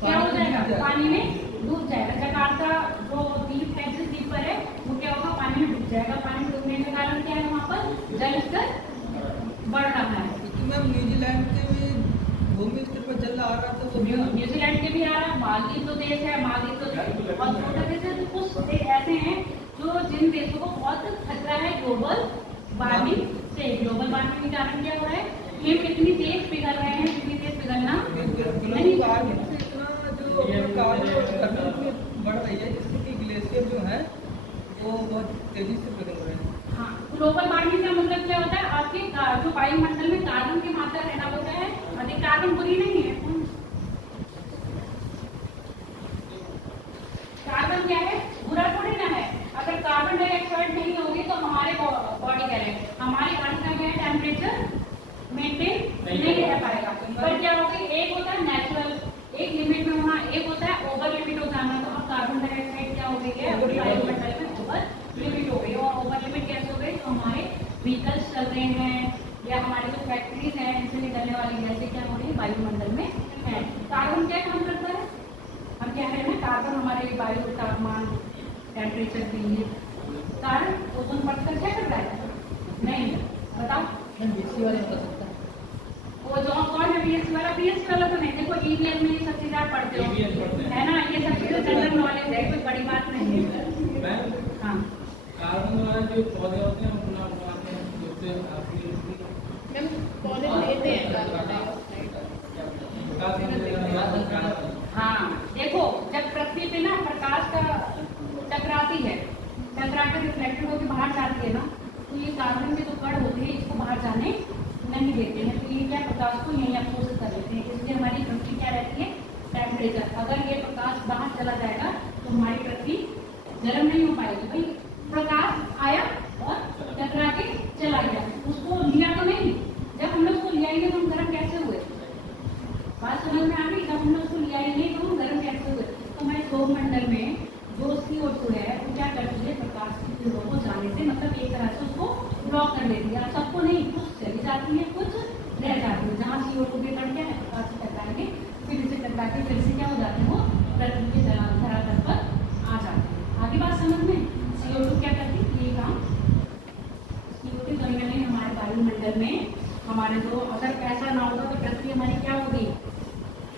क्या हो जाएगा, पानी में डूब जाएगा। जकार्ता जो द्वीप पेंसिल द्वीप पर है वो क्या होगा, पानी में डूब जाएगा। पानी में डूबने का कारण क्या है, वहाँ पर जल स्तर बढ़ रहा है। मैम न्यूजीलैंड के भी भूमि स्तर पर जल आ रहा था, न्यूजीलैंड के भी आ रहा है, मालदीव तो देश है, मालदीव तो देश और छोटा देश है। तो कुछ देश ऐसे हैं जो जिन देशों को बहुत खतरा है ग्लोबल वार्मिंग से। ग्लोबल वार्मिंग के कारण क्या हो रहा है, हिम इतनी तेज पिघल रहे हैं, इतनी तेज पिघलना नहीं कार्बन और गर्मी बढ़ रही है, जिससे कि ग्लेशियर जो है वो बहुत तेजी से पिघल रहे हैं। हाँ, ग्लोबल वार्मिंग का मतलब क्या होता है, आपके जो वायुमंडल में कार्बन की मात्रा रहना होता है अधिक। कार्बन बुरी नहीं है, कार्बन क्या है, बुरा थोड़ी ना है। अगर कार्बन डाइऑक्साइड नहीं होगी तो हमारे बॉडी क्या है, हमारी बॉडी का क्या है, टेम्परेचर मेंटेन नहीं रह पाएगा। पर क्या होगा, एक होता है नेचुरल, एक लिमिट में होना, एक होता है ओवर लिमिट होता हमारे जो फैक्ट्रीज हैं इनसे निकलने वाली गैसें क्या हो रही है वायुमंडल में है। कार्बन क्या काम करता है, हम कह रहे हैं ना कार्बन हमारे वायु तापमान टेम्परेचर के लिए, कारण ओजोन परत का क्या कर रहा है, नहीं बताओ। बीएससी वाले बता सकता है। वो जो कौन है बीएससी वाला, बीएससी वाला तो नहीं, देखो ईवीएस में ये सब चीजें आप पढ़ते हो है ना, ये सब चीजें जनरल नॉलेज है, कोई बड़ी बात नहीं है। हाँ कार्बन वाला जो पौधे होते हैं अपना उगाते हैं जिससे आपकी पौधे लेते हैं कार्बन डाइऑक्साइड। हाँ देखो जब पृथ्वी पे ना प्रकाश का टकराती है, टकरा कर रिफ्लेक्टेड होकर बाहर जाती है ना, तो ये कार्बन के जो कण होते हैं इसको बाहर जाने नहीं देते हैं, तो ये क्या प्रकाश को यहीं अवशोषित कर लेते हैं, इसलिए हमारी पृथ्वी क्या रहती है टेम्परेचर। अगर ये प्रकाश बाहर चला जाएगा तो हमारी पृथ्वी गर्म नहीं हो पाएगी। भाई प्रकाश आया और टकरा के चला गया, उसको लिया तो नहीं, जब हमने उसको लिया ही नहीं तो हम गर्म कैसे हुए, बात समझ में आ गई, जब हमने उसको लिया ही नहीं तो हम गर्म कैसे हुए। तो हमारे सौरमंडल में जो CO2 है वो क्या करती है, प्रकाश की किरणों को जाने से मतलब एक तरह से उसको ब्लॉक कर लेती है, सबको नहीं, कुछ चली जाती है कुछ रह जाती है। जहाँ CO2 के कण क्या है प्रकाश से टकराएंगे, फिर इसे टकरा के फिर से क्या हो जाते हैं वो पृथ्वी के धरातल पर आ जाते हैं। आगे बात समझ में, CO2 क्या करती है ये काम, CO2 कहीं ना कहीं हमारे वायुमंडल में हमारे जो, अगर ऐसा ना होगा तो पृथ्वी हमारी क्या होगी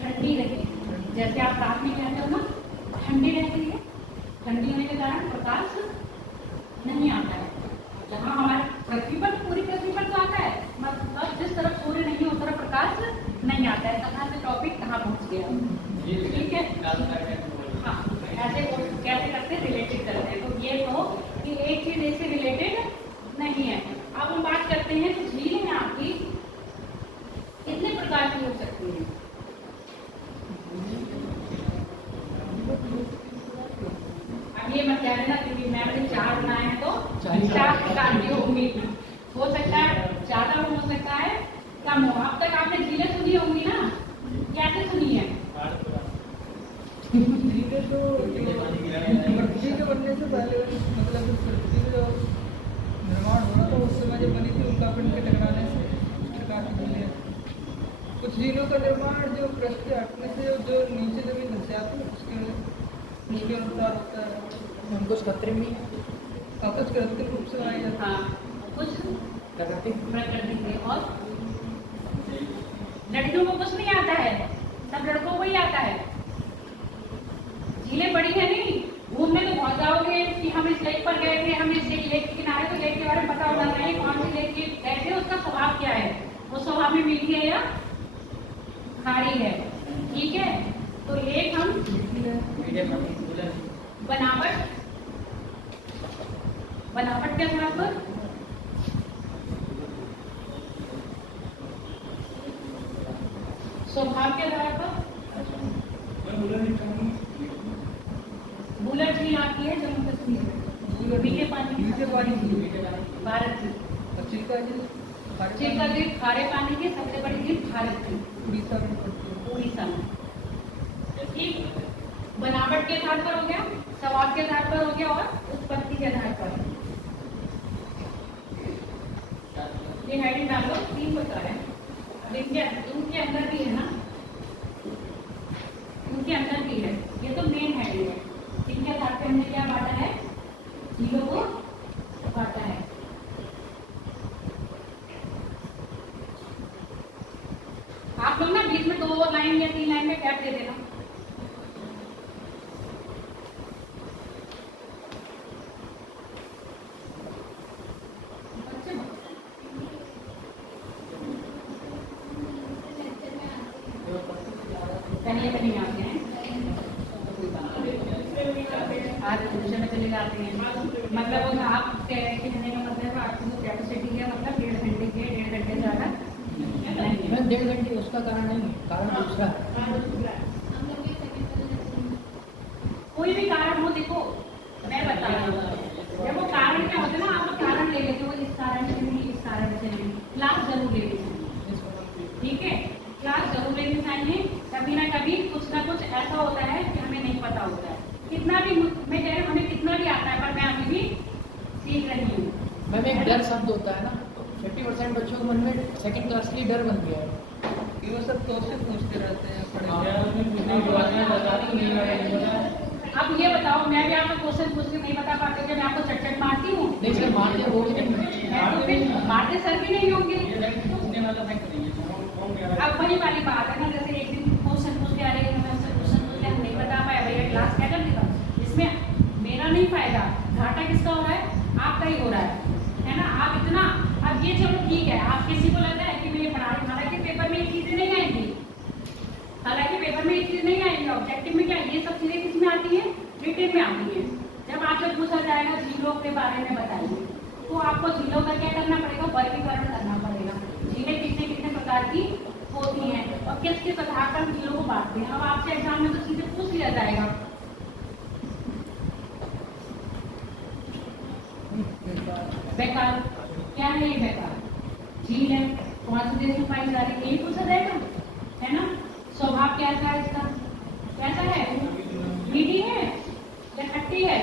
ठंडी रहेगी, जैसे आप रात में कहते हो ना ठंडी रहती है, ठंडी होने के कारण प्रकाश नहीं आता है। जहाँ हमारे पृथ्वी पर, पूरी पृथ्वी पर तो आता है, मतलब जिस तरफ सूर्य नहीं है उस तरफ प्रकाश नहीं आता है। कहाँ से टॉपिक कहाँ पहुँच गया, ठीक है। हाँ ऐसे कैसे करते हैं, रिलेटेड करते हैं, तो ये कहो कि एक चीज इससे रिलेटेड नहीं है। अब हम बात करते हैं तो झीलें आपकी कितने प्रकार की हो सकती हैं। अब ये मत कह देना क्योंकि मैंने 4 बनाए हैं तो 4 प्रकार की होंगी, हो सकता है ज्यादा हो सकता है कम हो। अब तक आपने झीलें सुनी होंगी ना, कैसे सुनी है, झीलें तो पृथ्वी के बनने से पहले मतलब पृथ्वी का निर्माण हो रहा था उस समय जब बनी थी उल्कापिंड के टकराने से उस प्रकार की झीलें। कुछ झीलों का निर्माण जो पृष्ठ के हटने से जो नीचे जमीन धंस जाती है उसके अनुसार होता है। हम कुछ खतरे में और कुछ कृत्रिम रूप से बनाई जाती है। हाँ कुछ प्रकृति प्रकृति से, और लड़कियों को कुछ नहीं आता है, सब लड़कों को ही आता है। झीलें बड़ी है नहीं, घूमने तो बहुत जाओगे कि हम इस लेक पर गए थे, हम इस लेक के किनारे, तो लेक के बारे में पता होना चाहिए कौन सी लेक के गए थे, उसका स्वभाव क्या है, वो स्वभाव में मीठी है या खारी है, ठीक है। तो एक हम बनावट के आधार पर, स्वभाव के आधार पर, बुलर झील आती है जम्मू कश्मीर, मीठे पानी भारत की, चिल्का झील खारे पानी की, सबसे बड़ी झील भारत की उड़ीसा में, ठीक। बनावट के आधार पर हो गया, स्वभाव के आधार पर हो गया, और उत्पत्ति के आधार पर। ये हेडिंग डालो, 3 प्रकार है। अब इनके अंदर भी है ना, इनके अंदर भी है, ये तो मेन हेडिंग है। इनके आधार पर हमने क्या बांटा है, झीलों को बांटा है। आप लोग ना बीच में 2 लाइन या 3 लाइन में गैप दे देना। पहले नहीं आते हैं, आज दूसरे में चले जाते हैं। मतलब अगर आप कहने का मतलब आपकी जो कैपेसिटी है मतलब 1.5 घंटे के 1.5 घंटे ज़्यादा नहीं है। 1.5 घंटे उसका कारण नहीं है, कारण दूसरा है। कोई भी कारण हो, देखो मैं बता रहा हूँ, जब वो कारण क्या होता है ना, आप कारण ले लेते हो, इस कारण से नहीं, इस कारण से नहीं, क्लास जरूर लेनी चाहिए, ठीक है। क्लास जरूर लेनी चाहिए, कभी ना कभी कुछ ना कुछ ऐसा होता है कि हमें नहीं पता होता है। कितना भी मैं कह रही हूँ हमें कितना भी आता है, पर मैं अभी भी सीख रही हूँ। मैम एक डर शब्द होता है ना, 50% बच्चों के मन में सेकंड क्लास के लिए डर बन गया है। कि वो सब तो से पूछते रहते हैं पढ़े अब ये बताओ, मैं भी आपको क्वेश्चन पूछ के नहीं बता पाती कि मैं आपको चट मारती हूँ? नहीं सर मारते हो मैं तो फिर मारते सर भी नहीं होंगे। अब वही वाली बात है ना, जैसे एक दिन क्वेश्चन पूछ के आ रहे हैं, मैं उससे क्वेश्चन पूछ के हम नहीं बता पाए, भैया क्लास क्या कर देगा? इसमें मेरा नहीं फायदा, घाटा किसका हो रहा है? आपका ही हो रहा है ना? आप इतना, अब ये चलो ठीक है, आप किसी को लगता है कि मैं ये पढ़ा रही हूँ, हालांकि पेपर में ये चीजें नहीं आएंगी, हालांकि पेपर में ये चीजें नहीं आएंगी। ऑब्जेक्टिव में क्या ये सब चीजें किसमें आती हैं? रिटन में आती हैं। जब आपसे पूछा जाएगा झीलों के बारे में बताइए, तो आपको झीलों का क्या करना पड़ेगा? वर्गीकरण करना पड़ेगा। झीलें कितने कितने प्रकार की होती हैं और किस किस आधार पर झीलों को बांटते हैं। अब आपसे एग्जाम में तो चीजें पूछ लिया जाएगा। बेकार क्या है? ये बेकार झील है, कौन से देश में पाई जा रही है, यही पूछा जाएगा, है ना? स्वभाव कैसा है इसका? कैसा है? मीठी है या खट्टी है?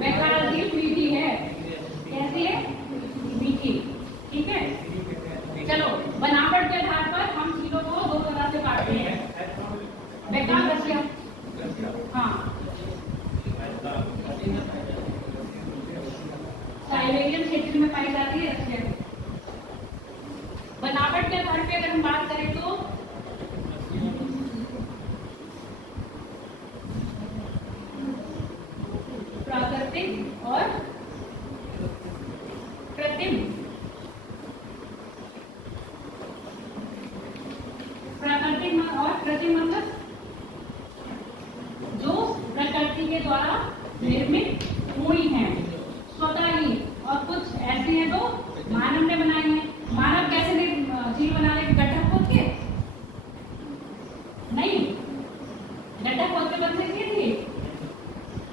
बेकार झील मीठी है। कैसी है? मीठी। ठीक है, चलो बनावट के आधार पर हम झीलों को दो तरह से बांटते हैं। बेकार रसिया, हाँ, साइबेरियन क्षेत्र में पाई जाती है रसिया। बनावट के आधार पे अगर हम बात करें तो प्राकृतिक और कृत्रिम। प्राकृतिक और कृत्रिम मतलब जो प्रकृति के द्वारा निर्मित हुई हैं स्वतः ही, और कुछ ऐसी हैं जो मानव ने बनाई हैं। मानव कैसे झील बना ले? गड्ढा खोद के? नहीं, गड्ढा खोद के बन सकती थी।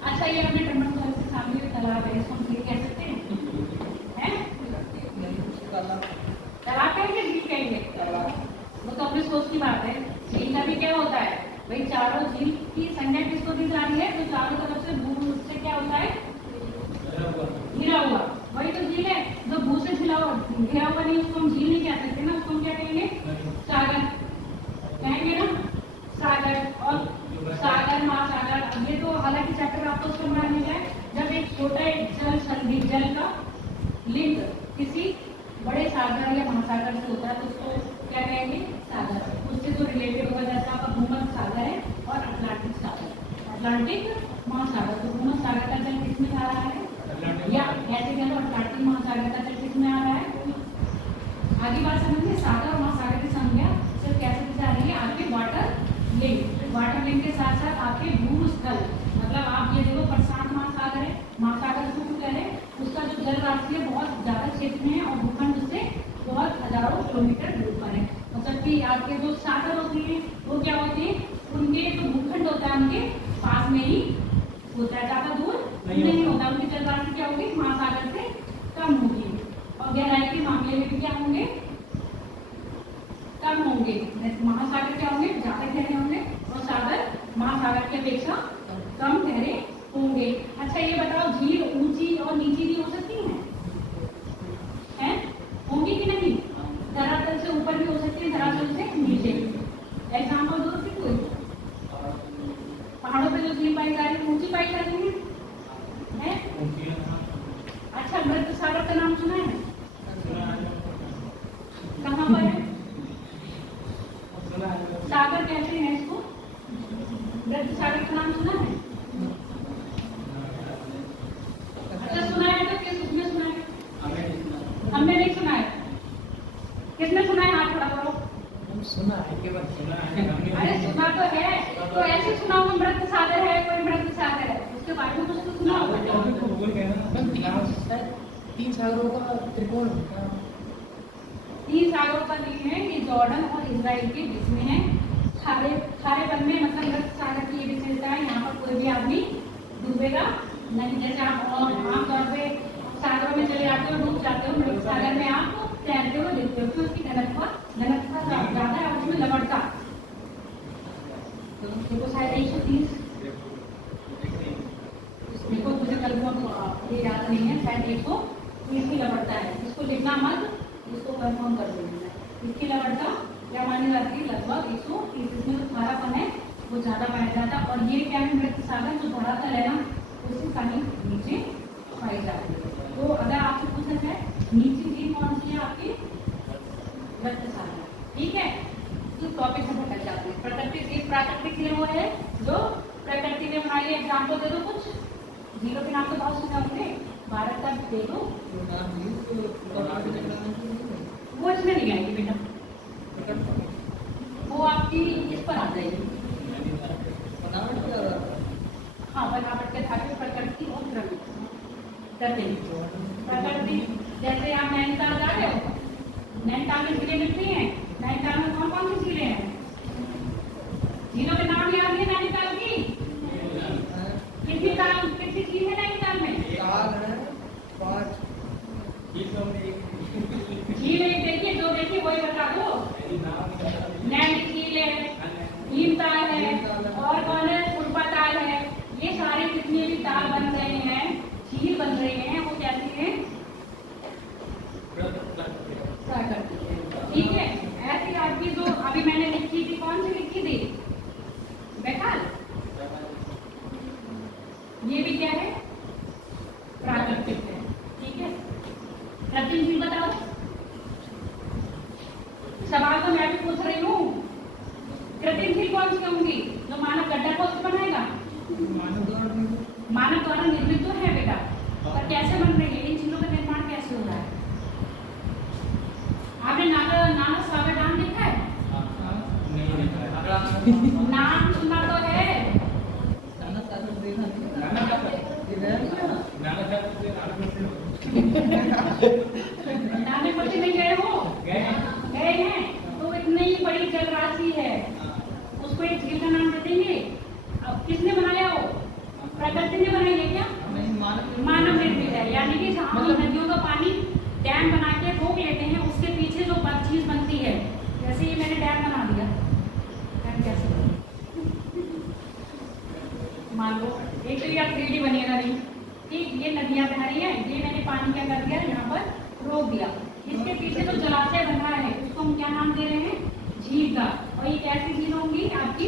अच्छा, ये अपने टमाटर के सामने तालाब है, इसको हम झील कह सकते हैं? तालाब कहेंगे, झील कहेंगे? वो तो अपने सोच की बात है। झील का भी क्या होता है भाई? चारों झील की संज्ञा किसको दी जा रही है? तो चारों तरफ से भू से क्या होता है? घिरा हुआ, वही तो झील है। जो भू से घिरा हुआ नहीं, उसको हम झील नहीं कह सकते ना, उसको हम क्या कहेंगे? सागर कहेंगे ना, सागर। और सागर, महासागर, अब ये तो हालांकि चैप्टर आपको उसको बना मिल जाए। जब एक छोटा जल संधि, जल का लिंक किसी बड़े सागर या महासागर से होता है तो उसको क्या कहेंगे? सागर। उससे जो रिलेटेड होगा, जैसे आपका भूमध्य सागर है और अटलांटिक सागर, अटलांटिक महासागर। तो भूमध्य सागर का जल किसमें जा रहा है? या ऐसे कह लो अटलांटिक महासागर का जल किसमें आ रहा है? आगे बात समझिए, सागर और महासागर की संज्ञा सिर्फ कैसे दी जा रही है? आपके वाटर लिंक, वाटर लिंक के साथ साथ आपके भूस्थल, मतलब आप ये देखो प्रशांत महासागर है, महासागर को क्यों कह रहे हैं? उसका जो जल राशि है बहुत ज्यादा क्षेत्र में है और भूखंड उससे बहुत हजारों किलोमीटर दूर पर है। मतलब कि आपके जो सागर होती है वो क्या होती है? उनके जो भूखंड होता है उनके पास में ही होता है, ज्यादा दूर नहीं होता। उनकी जल राशि क्या होगी? महासागर से कम होगी और गहराई के मामले में भी क्या होंगे? कम होंगे। महासागर क्या होंगे? ज्यादा गहरे होंगे और सागर महासागर की अपेक्षा कम गहरे होंगे। अच्छा, ये बताओ झील ऊंची और नीची भी हो सकती हैं? होंगी कि नहीं? धरातल से ऊपर भी हो सकती है, धरातल से नीचे। एग्जाम्पल दो फिर कोई। पहाड़ों पे जो झील पाई जा रही है ऊंची पाई जा रही है? अच्छा, मृत सागर का नाम सुना है? कहाँ पर है? सागर कहते हैं इसको, मृत सागर का नाम सुना है? अच्छा, सुना है तो किसने सुना है? हमने नहीं सुना है। किसने सुना है? हाथ खड़ा करो। सुना है, केवल सुना है। अरे सुना तो है, तो ऐसे सुना होगा मृत सागर है, कोई मृत सागर है, उसके बारे में कुछ तो सुना होगा। 3 सागरों का त्रिकोण होता है। 3 सागरों का नहीं है, ये जॉर्डन और इजराइल के बीच में है। खारेपन में मतलब मृत सागर की ये विशेषता है, यहाँ पर कोई भी आदमी डूबेगा नहीं। जैसे आप आमतौर पे सागरों में चले जाते हो, डूब जाते हो, मृत सागर में आप तैरते हुए दिखते हो क्योंकि उसकी घनत्व ज्यादा है और उसमें लवणता देखो शायद 130, देखो मुझे कल ये याद नहीं है, शायद 130 की लवणता है। इसको लिखना मत, इसको कंफर्म कर देना। इसकी लवणता क्या मानी जाती है? लगभग 130। इसमें जो खारापन है वो ज़्यादा पाया जाता है। और ये क्या है? मृत सागर जो धरातल है ना, उससे कहीं नीचे पाई जाती है। तो अगर आपसे पूछा जाए नीचे झील कौन सी है आपकी? मृत सागर। ठीक है, तो टॉपिक से भटक जाते हैं। प्राकृतिक झील वो है जो प्रकृति ने बनाई है। एग्जाम्पल दे दो कुछ झीलों के नाम तो बहुत सुने होंगे, भारत का दे दो। वो इसमें नहीं आएगी बेटा, वो आपकी इस पर आ जाएगी। हाँ, बनावट के आधार पर प्रकृति और प्रकृति। जैसे आप नैनीताल जा रहे हो, नैनीताल में झीलें मिलती हैं। नैनीताल में कौन कौन सी झीलें हैं? झीलों के नाम याद है नैनीताल की? कितनी झील है नैनीताल में? झील एक देखिए, जो देखिए वही बता दो। नैनी झील है, भीमताल है, और कौन है? फुलपा ताल है। ये सारे जितने भी ताल बन रहे हैं, झील बन रहे हैं, वो कैसी है? प्राकृतिक है। ठीक है, ऐसी आपकी जो अभी मैंने लिखी थी, कौन सी लिखी थी? बैकाल। ये भी क्या है? प्राकृतिक है। ठीक है, कृत्रिम झील बताओ। सवाल तो मैं भी पूछ रही हूँ। कृत्रिम झील कौन सी होंगी? जो मानव गड्ढा खोद के बनाएगा। मानव द्वारा निर्मित तो है बेटा, पर कैसे बन रही है? इन झीलों का निर्माण कैसे हो रहा है? आपने नाला सागर डैम देखा है? नाम सुना तो है। नाने पट्टी नहीं गए हो? गए हैं। तो इतनी बड़ी जल राशि है, उसको एक झील का नाम दे देंगे। अब किसने बनाया हो? प्रकृति ने बनाई है क्या? मानव निर्मित है। यानी कि हम नदियों का पानी डैम बना के रोक लेते हैं, उसके पीछे जो चीज बनती है, जैसे ये मैंने डैम बना दिया, डैम कैसे मान लो एक तो या 3D बनेगा नहीं। ठीक, ये नदियां बह रही हैं, ये मैंने पानी क्या कर दिया? यहाँ पर रोक दिया। इसके पीछे जो जलाशय बन रहा है, उसको हम क्या नाम दे रहे हैं? झील का। और ये कैसी झील होंगी? आपकी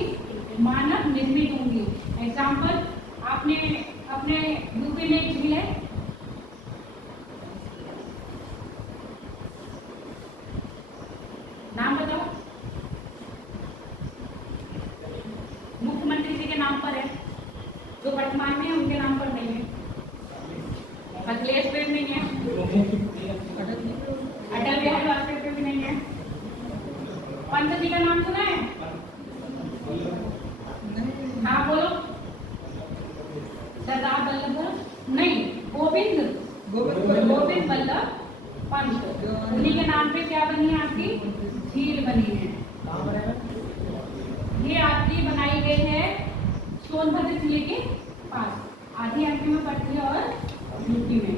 मानव निर्मित होंगी। एग्जाम्पल, आपने अपने यूपी में एक झील है, नाम बताओ। मुख्यमंत्री जी के नाम पर है, जो वर्तमान में है उनके नाम पर नहीं है। अखिलेश पे भी नहीं है, अटल बिहारी वाजपेयी पे भी नहीं है। पंत जी का नाम सुना है? हाँ बोलो। सरदार वल्लभ नहीं, गोविंद वल्लभ पंत। उन्हीं के नाम पे क्या बनी है? आपकी झील बनी है। ये आपकी बनाई गई है सोनभद्र जिले के पास, आधी एमपी में पड़ती है और यूपी में।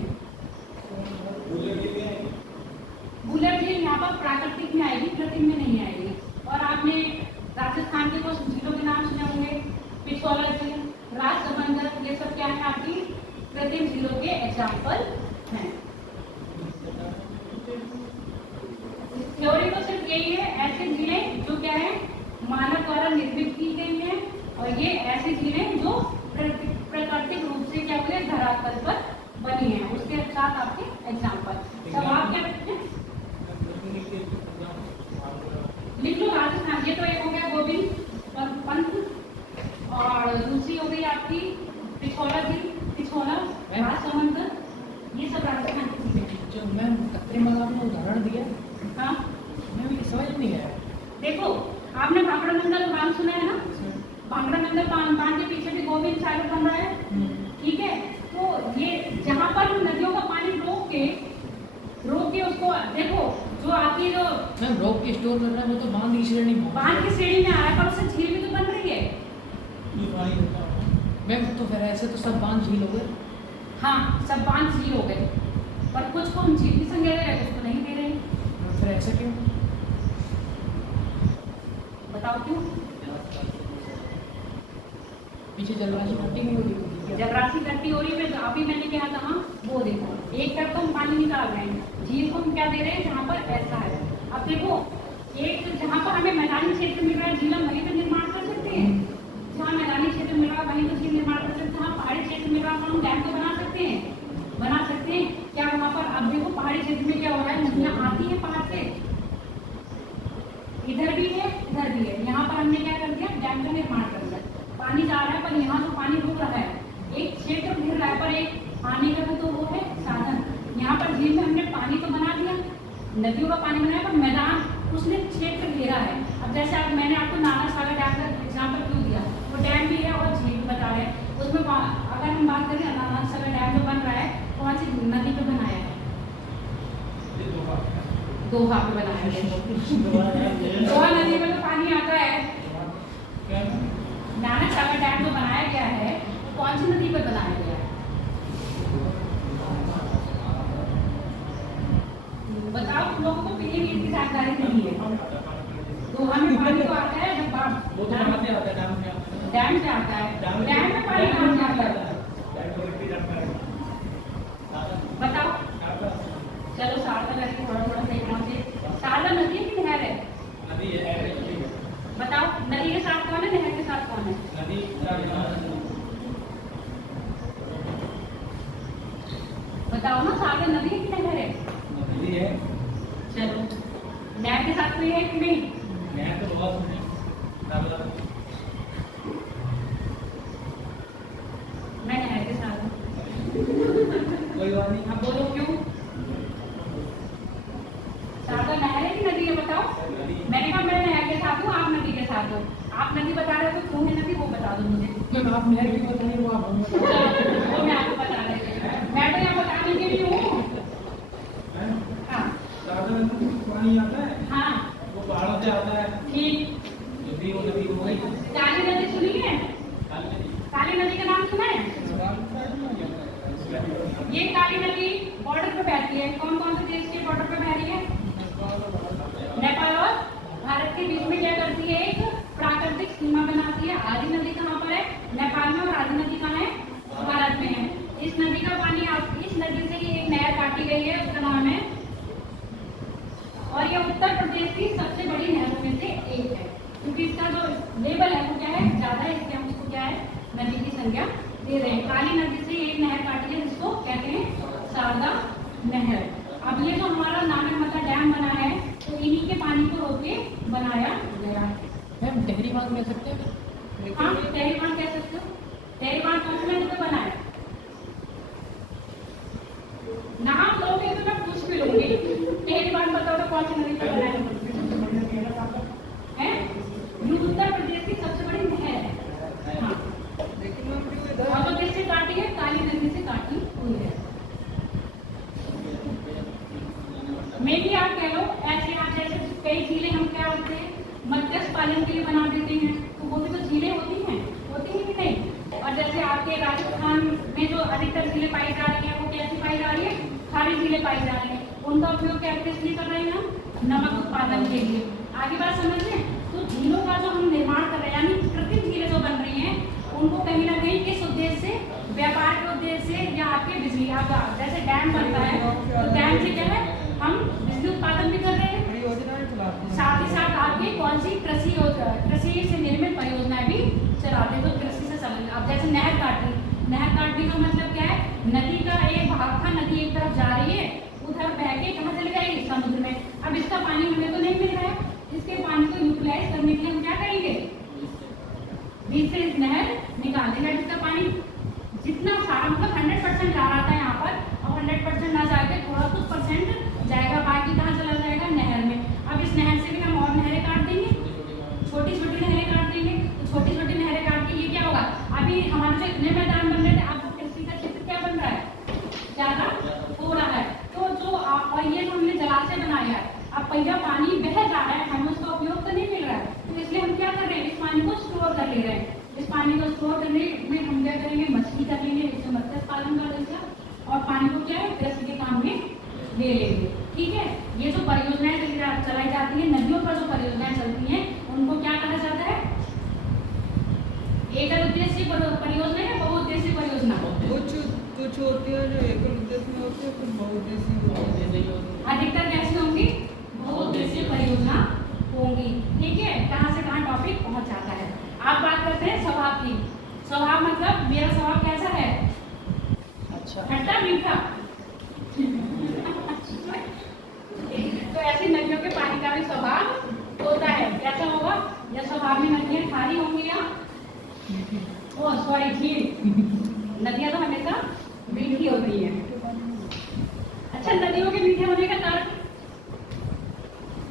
बुलर झील यहाँ पर प्राकृतिक में आएगी, कृत्रिम में नहीं आएगी। और आपने राजस्थान के कुछ झीलों के नाम सुने होंगे, पिछोला झील, राजसमंदर, ये सब क्या है? आपकी कृत्रिम झीलों के एग्जाम्पल हैं। थ्योरी तो सिर्फ यही है, ऐसी झीलें जो क्या है? मानव द्वारा निर्मित की गई है। और ये ऐसी झीलें जो प्राकृतिक रूप से क्या हुए? धरातल पर बनी है। उसके साथ आपके एग्जाम्पल। सवाल क्या रखते हैं? लिख लो राजस्थान। ये तो एक हो गया गोविंद पंत, और दूसरी हो गई आपकी पिछोला झील, पिछोला, राजसमंदर, ये सब राजस्थान की चीजें हैं। जो मैम कृत्रिम वाला आपने उदाहरण दिया, हाँ मैम ये समझ नहीं आया। देखो, आपने भाखड़ा मंडल बांध सुना है ना? भाखड़ा मंडल बांध के पीछे भी गोविंद सागर बन रहा है। ठीक है, तो ये जहाँ पर नदियों का पानी रोक के उसको देखो, जो आपकी जो मैम रोक के स्टोर कर रहा है, वो तो बांध की श्रेणी में, बांध की श्रेणी में आ रहा है, पर उससे झील भी तो बन रही है। मैम तो फिर ऐसे तो सब बांध झील हो गए। हाँ, सब बांध झील हो गए, पर कुछ को हम झील की संज्ञा दे रहे हैं, कुछ को नहीं दे रहे। फिर ऐसा क्यों? बताओ क्यों? पीछे जलवायु घटी हुई होगी। जब राशि इकट्ठी हो रही है तो अभी मैंने क्या कहा वो देखो, एक तरफ तो हम पानी निकाल रहे हैं, झील को हम क्या दे रहे हैं जहाँ पर ऐसा है। अब देखो एक जहाँ पर हमें मैदानी क्षेत्र मिल रहा है झील हम वहीं पर निर्माण कर सकते हैं, जहाँ मैदानी क्षेत्र मिल रहा है वहीं पर झील निर्माण कर सकते हैं, जहाँ पहाड़ी क्षेत्र मिल रहा है हम डैम तो बना सकते हैं क्या वहाँ पर। अब देखो पहाड़ी क्षेत्र में क्या हो रहा है, नदियाँ आती है पहाड़ से, इधर भी है इधर भी है, यहाँ पर हमने क्या कर दिया डैम का निर्माण कर दिया, पानी जा रहा है पर यहाँ जो पानी रुक रहा है, एक क्षेत्र घिर रहा है पर एक पानी का तो वो है साधन। यहाँ पर झील में हमने पानी तो बना दिया, नदियों का पानी बनाया पर मैदान उसने क्षेत्र घेरा है। अब जैसे आप मैंने आपको नाना सागर डैम का एग्जाम्पल क्यों दिया, वो डैम भी है और झील भी बता रहे हैं। उसमें अगर हम बात करें नाना सागर डैम जो बन रहा है कौन सी नदी पे बनाया है, दोहा पे बनाया है। दोहा नदी में तो पानी आता है, नाना सागर डैम जो बनाया गया है वो कौन सी नदी पर बनाया गया है, बताओ। तुम लोगों को पीने की जानकारी नहीं है। दोहा में पानी तो आता है जब वो तो बनाते आता है डैम से आता है, डैम में पानी कहाँ से आता है बताओ। चलो शारदा नदी थोड़ा थोड़ा सही पहुंचे। शारदा नदी की नहर है, नदी है, बताओ नदी के साथ कौन है, नहर के साथ कौन है, नदी बताओ ना। शारदा नदी की नहर है, नदी है। चलो नहर के साथ कोई है कि नहीं, मैं तो बहुत सुनी मैं नहर के साथ हूँ। कोई बात नहीं। अब बोलो क्यों, शारदा नहर है कि नदी है बताओ। मैंने कहा मैं नहर के साथ हूँ, आप नदी के साथ हो, आप नदी बता रहे हो तो क्यों है नदी वो बता दो मुझे। मैम आप नहर की बात नहीं, वो आप हम बता वो मैं आपको बता रही हूँ, मैं तो यहाँ बताने के लिए हूँ। हाँ शारदा नदी में पानी आता है, हाँ वो पहाड़ों से आता है, ठीक। नदी वो नदी हो गई। काली नदी सुनी है, काली नदी का नाम सुना है, ये काली नदी बॉर्डर पे बहती है, कौन कौन से देश के बॉर्डर पे बह रही है, नेपाल और भारत के बीच में क्या करती है, एक प्राकृतिक सीमा बनाती है। आदि नदी कहाँ पर है, नेपाल में, और आदि नदी कहाँ है, भारत में है। इस नदी का पानी इस नदी से ही एक नहर काटी गई है, उसका नाम है, और ये उत्तर प्रदेश की सबसे बड़ी नहरों में से एक है, क्योंकि इसका जो लेवल है वो क्या है ज्यादा है, इसलिए हम उसको क्या है नदी की संज्ञा दे रहे हैं। काली नदी से एक नहर काटी है जिसको कहते हैं शारदा नहर। अब ये जो हमारा नागरमता डैम बना है तो इन्हीं के पानी को रोक के बनाया गया है। मैम टहरी बांध कह सकते हैं? हाँ टहरी बांध कह सकते हो, टहरी बांध कौन सी नदी पे बना है, नाम लोगे तो मैं पूछ भी लूंगी, टहरी बांध बताओ तो कौन सी नदी पे बना है, ये उत्तर प्रदेश की सबसे बड़ी नहर है। हाँ और जो किससे काटी है, काली नदी से काटी हुई है। मे भी आप कह लो ऐसे आप जैसे कई झीलें हम क्या होते हैं मत्स्य पालन के लिए बना देते हैं, तो वो भी तो झीलें होती हैं कि नहीं। और जैसे आपके राजस्थान में जो अधिकतर झीलें पाई जा रही हैं वो कैसी पाई जा रही है, खारी झीलें पाई जा रही हैं, उनका उपयोग क्या किस लिए कर रहे हैं हम, नमक उत्पादन के लिए। आगे बात समझिए, तो झीलों का जो हम निर्माण कर रहे हैं यानी कृत्रिम झीलें जो बन रही हैं उनको कहीं ना कहीं किस उद्देश्य से, व्यापार के उद्देश्य से, या आपके बिजली आपका जैसे डैम बनता है तो डैम से क्या है हम बिजली उत्पादन भी कर रहे हैं, परियोजनाएं चलाते हैं, साथ ही साथ आपकी कौन सी कृषि से निर्मित परियोजनाएं भी चलाते हैं। तो कृषि से संबंधित अब जैसे नहर काटने का मतलब क्या है, नदी का एक भाग था, नदी एक तरफ जा रही है, उधर बह के कहाँ चली जाएगी, समुद्र में। अब इसका पानी हमें तो नहीं मिल रहा है, इसके पानी को यूटिलाइज करने के लिए हम क्या करेंगे, बीच से इस नहर निकाल देंगे, जिसका पानी जितना सारा मतलब 100% जा रहा था यहाँ पर, अब 100% ना जाके थोड़ा कुछ % जाएगा, बाकी कहाँ चला जाएगा, नहर में। अब इस नहर से भी हम और नहरें काट देंगे, छोटी छोटी नहरें काट देंगे, तो छोटी छोटी नहरें काट के ये क्या होगा, अभी हमारे जो इतने मैदान बन रहे थे अब कृषि का क्षेत्र क्या बन रहा है, ज्यादा हो रहा है। तो जो और ये जो हमने जलाशय बनाया है, अब पहिया पानी बह जा रहा है, हमें उसका उपयोग तो नहीं मिल रहा है, तो इसलिए हम क्या कर रहे हैं, इस पानी को स्टोर कर ले रहे हैं। इस पानी को स्टोर करने में हम क्या करेंगे, मछली कर लेंगे, इससे मत्स्य पालन कर लेंगे, और पानी को क्या है कृषि के काम में ले लेंगे। ठीक है, ये जो परियोजनाएं चलाई जाती है, नदियों पर जो परियोजनाएं चलती हैं उनको क्या कहा जाता है, एक उद्देश्य परियोजना या बहुउद्देशीय परियोजना। सोचना। कुछ होती है जो एकल उद्देश्य में होती है, कुछ बहुउद्देशीय होती है। अधिकतर कैसी होंगी? बहुउद्देशीय परियोजना होंगी। ठीक है, कहाँ से कहाँ टॉपिक पहुँच जाता है। आप बात करते हैं स्वभाव की। स्वभाव मतलब मेरा स्वभाव कैसा है? अच्छा। खट्टा मीठा। तो ऐसी नदियों के पानी का भी स्वभाव होता है। कैसा होगा? या स्वभाव में नदियाँ खारी होंगी या ओह सॉरी झील। नदियाँ तो हमेशा मीठी होती हैं। अच्छा, नदियों के मीठे होने का कारण?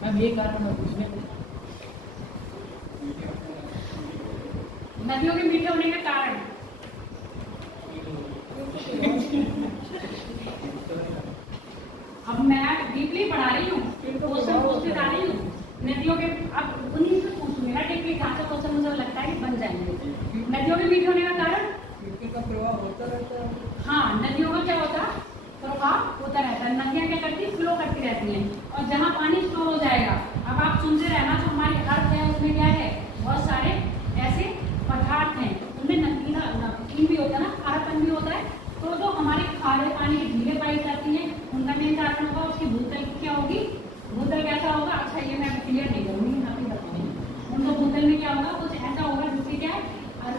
मैम ये कारण मैं पूछने नदियों के मीठे होने का कारण अब मैं डीपली पढ़ा रही हूँ, क्वेश्चन पूछते जा रही हूँ नदियों के। अब उन्हीं से पूछूंगी ना टेक्निक कहाँ से क्वेश्चन मुझे लगता है कि बन जाएंगे। नदियों के मीठे होने का कारण? क्योंकि का प्रवाह होता रहता है। हाँ, नदियों का क्या होता है? प्रवाह होता रहता है। नदियाँ क्या करती है? फ्लो करती रहती हैं। और जहाँ पानी स्टोर हो जाएगा, अब आप सुनते रहना, जो हमारी अर्थ है उसमें क्या है? बहुत सारे ऐसे पदार्थ हैं, उनमें नमकीन भी होता है ना, खारापन भी होता है। तो जो हमारे खारे पानी की झीलें पाई जाती हैं, उनका मेन कारण होगा उसकी भूतल क्या होगी? भूतल कैसा होगा? अच्छा, ये मैं क्लियर नहीं करूँगी, यहाँ पे बताऊँगी। उनका भूतल में क्या होगा? कुछ ऐसा होगा जिससे क्या है, और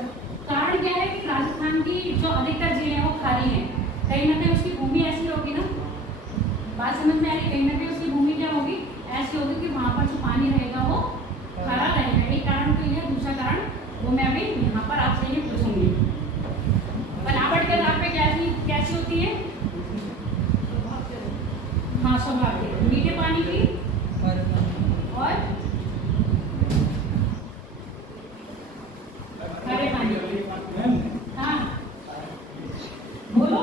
कारण क्या है कि राजस्थान की जो अधिकतर झीलें हैं वो खारी हैं। कहीं ना कहीं उसकी भूमि ऐसी होगी ना, बात समझ में आ रही? कहीं ना कहीं उसकी भूमि क्या होगी? ऐसी होगी कि वहाँ पर जो पानी रहेगा वो खारा रहेगा। एक कारण तो ये, दूसरा कारण वो मैं अभी यहाँ पर आपसे ये पूछूंगी। बनावट के आधार पे कैसी होती है? हाँ, स्वभाव के। मीठे पानी की और खारे पानी की। हाँ बोलो,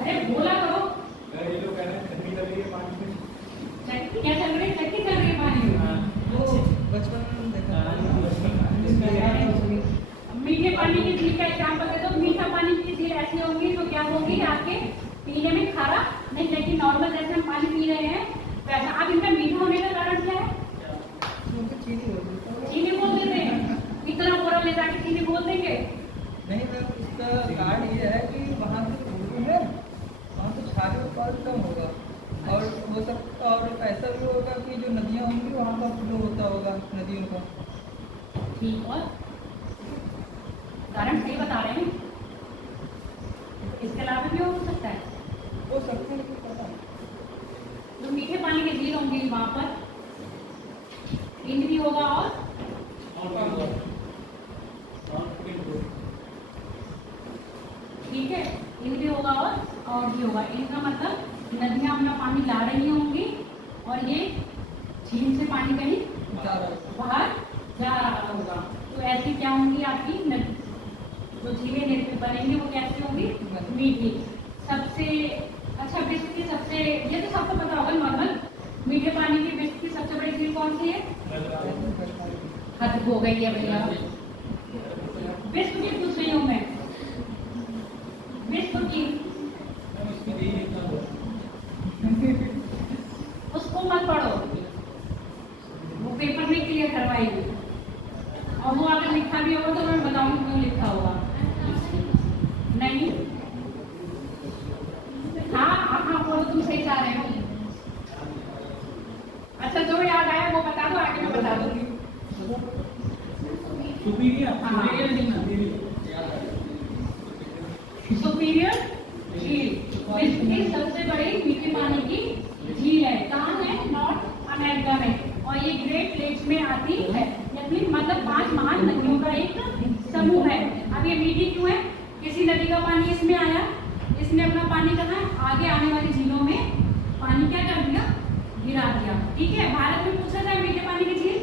अरे बोला करो। चक्की क्या चल रही है? चक्की चल रही है पानी में। वो बचपन में देखा मीठे पानी की झील का एग्जाम्पल दे दो। मीठा पानी की झील ऐसी होंगी जो क्या होगी? आपके पीने में खारा नहीं, लेकिन नॉर्मल जैसे हम पानी पी रहे हैं वैसा। अब इनका मीठा होने का कारण क्या है? चीनी बोल देते हैं। इतना बोरा ले जाके चीनी बोल देंगे? नहीं मैम, उसका कारण ये है कि वहाँ की भूमि है, वहाँ तो क्षारीय उत्पादन कम होगा। और हो सकता, और ऐसा भी होगा कि जो नदियाँ होंगी वहाँ का फ्लो होता होगा नदियों का। ठीक, और कारण सही बता रहे हैं। इसके अलावा भी हो सकता है। हो सकता है, लेकिन पता नहीं। जो मीठे पानी की झील होंगी वहाँ पर इंद्र भी होगा और ठीक है, इंद्र भी होगा और भी होगा। इनका मतलब नदियाँ अपना पानी ला रही होंगी और ये झील से पानी कहीं बाहर जा रहा होगा। तो ऐसी क्या होंगी आपकी नदी? जो झीलें बनेंगी वो कैसी होंगी? मीठी। सबसे अच्छा, विश्व की सबसे, ये तो सबको पता होगा नॉर्मल, मीठे पानी की विश्व की सबसे बड़ी झील कौन सी है? हद हो गई है भैया, विश्व की पूछ रही हूँ मैं, विश्व की। उसको मत पढ़ो, वो पेपर में क्लियर करवाएगी। और वो अगर लिखा भी होगा तो मैं बताऊंगी क्यों लिखा होगा। नहीं, हाँ बोलो, तुम सही चाह रहे हो। अच्छा, जो याद आया वो बता दो, आगे मैं बता दूंगी। सुपीरियर झील विश्व की सबसे बड़ी मीठे पानी की झील है। कहाँ है? नॉर्थ अमेरिका में। और ये ग्रेट लेक्स में आती है। मतलब 5 महान नदियों का एक समूह है। अब ये मीठी क्यों है? किसी नदी का पानी इसमें आया, इसने अपना पानी कहाँ आगे आने वाली झीलों में पानी क्या कर दिया? गिरा दिया। ठीक है, भारत में पूछा जाए मीठे पानी की झील,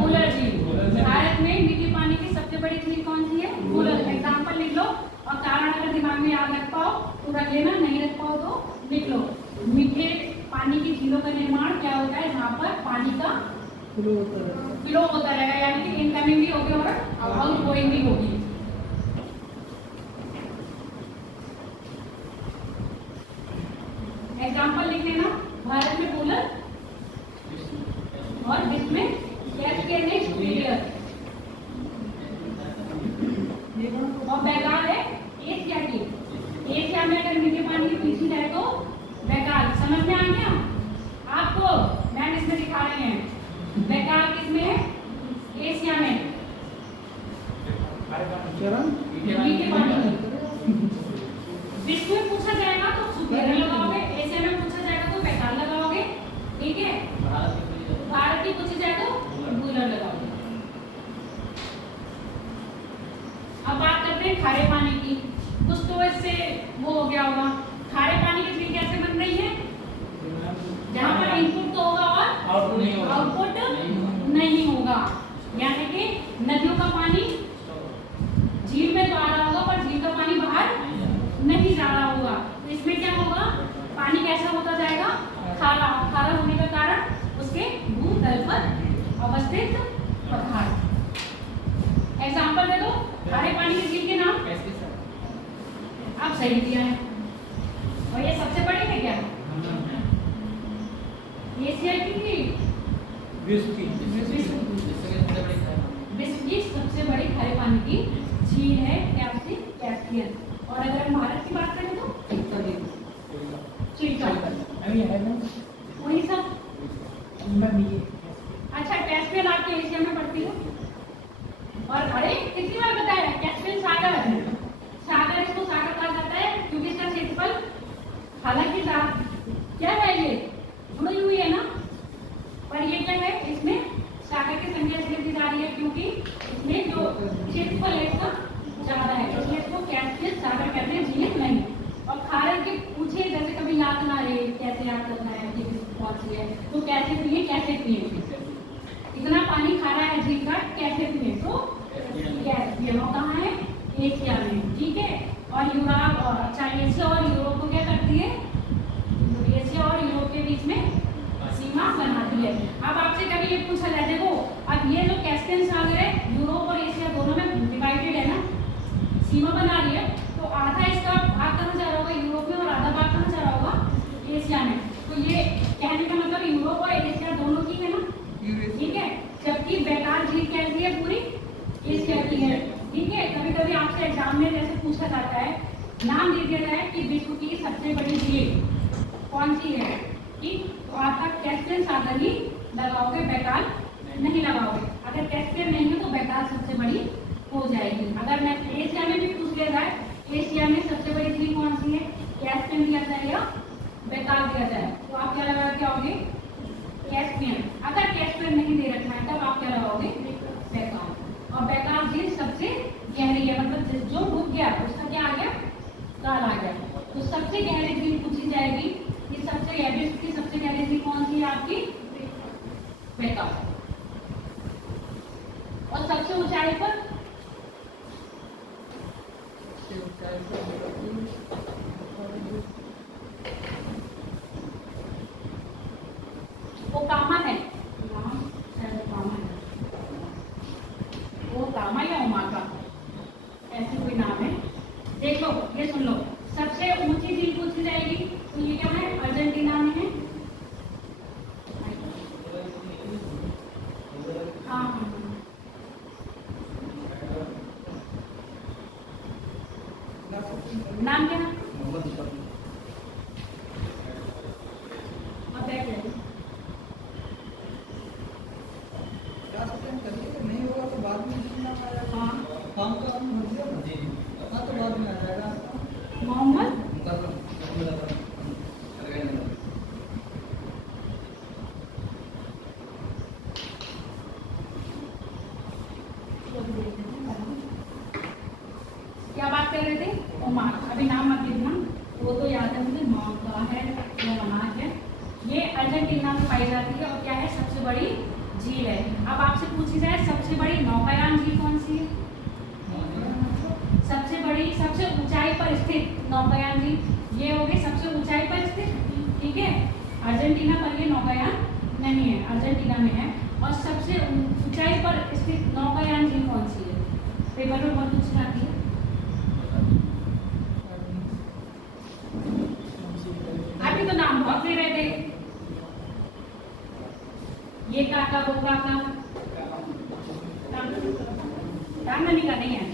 वुलर झील। भारत में मीठे पानी की सबसे बड़ी झील कौन सी है? वुलर। एग्जाम्पल लिख लो और कारण अगर दिमाग में याद रख पाओ तो रख लेना, नहीं रख पाओ तो लिख लो। मीठे पानी की झीलों का निर्माण क्या होता है? जहाँ पर पानी का फ्लो होता रहेगा, यानी कि इनकमिंग भी होगी और आउटगोइंग भी होगी। एग्जाम्पल लिख लेना, भारत में वुलर और विश्व में कैस्केडिंग सुपीरियर। चरण मीठे पानी विश्व में पूछा जाएगा तो सुपेरा लगाओगे, एशिया में पूछा जाएगा तो बेकार लगाओगे, ठीक है। भारत की पूछी जाए तो कूलर लगाओगे। अब बात करते हैं खारे पानी की। कुछ तो इससे वो हो गया होगा। खारे पानी की झील कैसे बन रही है? जहाँ पर इनपुट तो होगा और आउटपुट नहीं होगा, यानी कि नदियों का पानी झील में तो आ रहा होगा पर झील का पानी बाहर नहीं जा रहा होगा। तो इसमें क्या होगा? पानी कैसा होता जाएगा? खारा। खारा होने का कारण उसके भूतल पर अवस्थित पदार्थ। एग्जाम्पल दे दो खारे पानी की झील के नाम। आप सही दिया है। और ये सबसे बड़ी है क्या? एशिया की विश्व की सबसे बड़ी खारे पानी की झील है कैस्पियन। और अगर हम भारत की बात करें तो चिल्का अभी है ना वही सब। मैं भी ये अच्छा, कैस्पियन आपके एशिया में पड़ती है। और अरे कितनी बार बताया कैस्पियन सागर है। सागर इसको सागर कहा जाता है क्योंकि इसका क्षेत्रफल, हालांकि क्या है ये जुड़ी हुई है ना, पर ये क्या है, इसमें सागर की संख्या इसलिए दी जा रही है क्योंकि इसमें जो क्षेत्रफल है इसका ज्यादा है, इसलिए इसको कैस्पियन सागर कहते हैं, झील नहीं। और खारे के पूछे जैसे कभी याद ना रहे कैसे याद करना है कि कौन सी है, तो कैसे पिए इतना पानी खारा है झील का, कैसे पिए? तो कैस्पियन। और कहाँ है? एशिया में, ठीक है। और यूरोप, और अच्छा एशिया और यूरोप को क्या करती है? एशिया और यूरोप के बीच में सीमा बनाती है। अब आपसे कभी ये पूछा जाए, देखो अब ये जो कैस्पियन सागर है यूरोप और एशिया दोनों में डिवाइडेड है ना, सीमा बना रही है, तो आधा इसका भाग कहाँ जा रहा होगा? यूरोप में, और आधा भाग कहाँ जा रहा होगा? एशिया में। तो ये कहने का मतलब यूरोप और एशिया दोनों की है ना, ठीक है। जबकि बेकार झील कैसी है? पूरी एशिया की है, ठीक है। कभी कभी आपसे एग्जाम में जैसे पूछा जाता है, नाम दे दिया जाए कि विश्व की सबसे बड़ी झील कौन सी है, ठीक, तो आप कैस्पियन सागर ही लगाओगे, बेकार नहीं लगाओगे। अगर कैस्पियन नहीं है तो बेकार सबसे बड़ी हो जाएगी। अगर मैं एशिया में भी पूछ लिया जाए, एशिया में सबसे बड़ी झील कौन सी है, कैस्पियन दिया जाए या बेकार दिया जाए, तो आप क्या लगा के आओगे? कैस्पियन। अगर कैस्पियन नहीं दे रखा है तब आप क्या लगाओगे? बेकार। और बेकार झील सबसे गहरी है, मतलब जो डूब गया उसका क्या आ गया? काल आ गया। तो सबसे गहरी झील पूछी जाएगी कि सबसे गहरी झील कौन सी है आपकी? बेकार। और सबसे ऊंचाई पर वो कामा है, वो कामा या ओमाका, ऐसे कोई नाम है। देख लो, ये सुन लो, सबसे ऊंची झील पूछी जाएगी तो ये क्या है? अर्जेंटीना में है। हाँ, नाम क्या? नहीं होगा तो बाद में जितना आ जाएगा। हाँ, काम का हम भर दिया ना, हाँ तो बाद में आ जाएगा। मोहम्मद क्या बात कर रहे थे? ओमान। अभी नाम मत लिखना, वो तो याद है मुझे, मौका है या मनाक है। ये अर्जेंटीना में पाई जाती है और क्या है? सबसे बड़ी झील है। अब आपसे पूछी जाए सबसे बड़ी नौकायान झील कौन सी है? सबसे बड़ी, सबसे ऊंचाई पर स्थित नौकायान झील, ये हो गई सबसे ऊंचाई पर स्थित, ठीक है। अर्जेंटीना पर ये नौकायान नहीं है, अर्जेंटीना में है। और सबसे ऊंचाई पर स्थित नौकायान झील कौन सी है? पेपर में बहुत पूछी जाती है। अभी तो नाम बहुत ले रहे थे, ये काका वो काका, रामनी का नहीं है।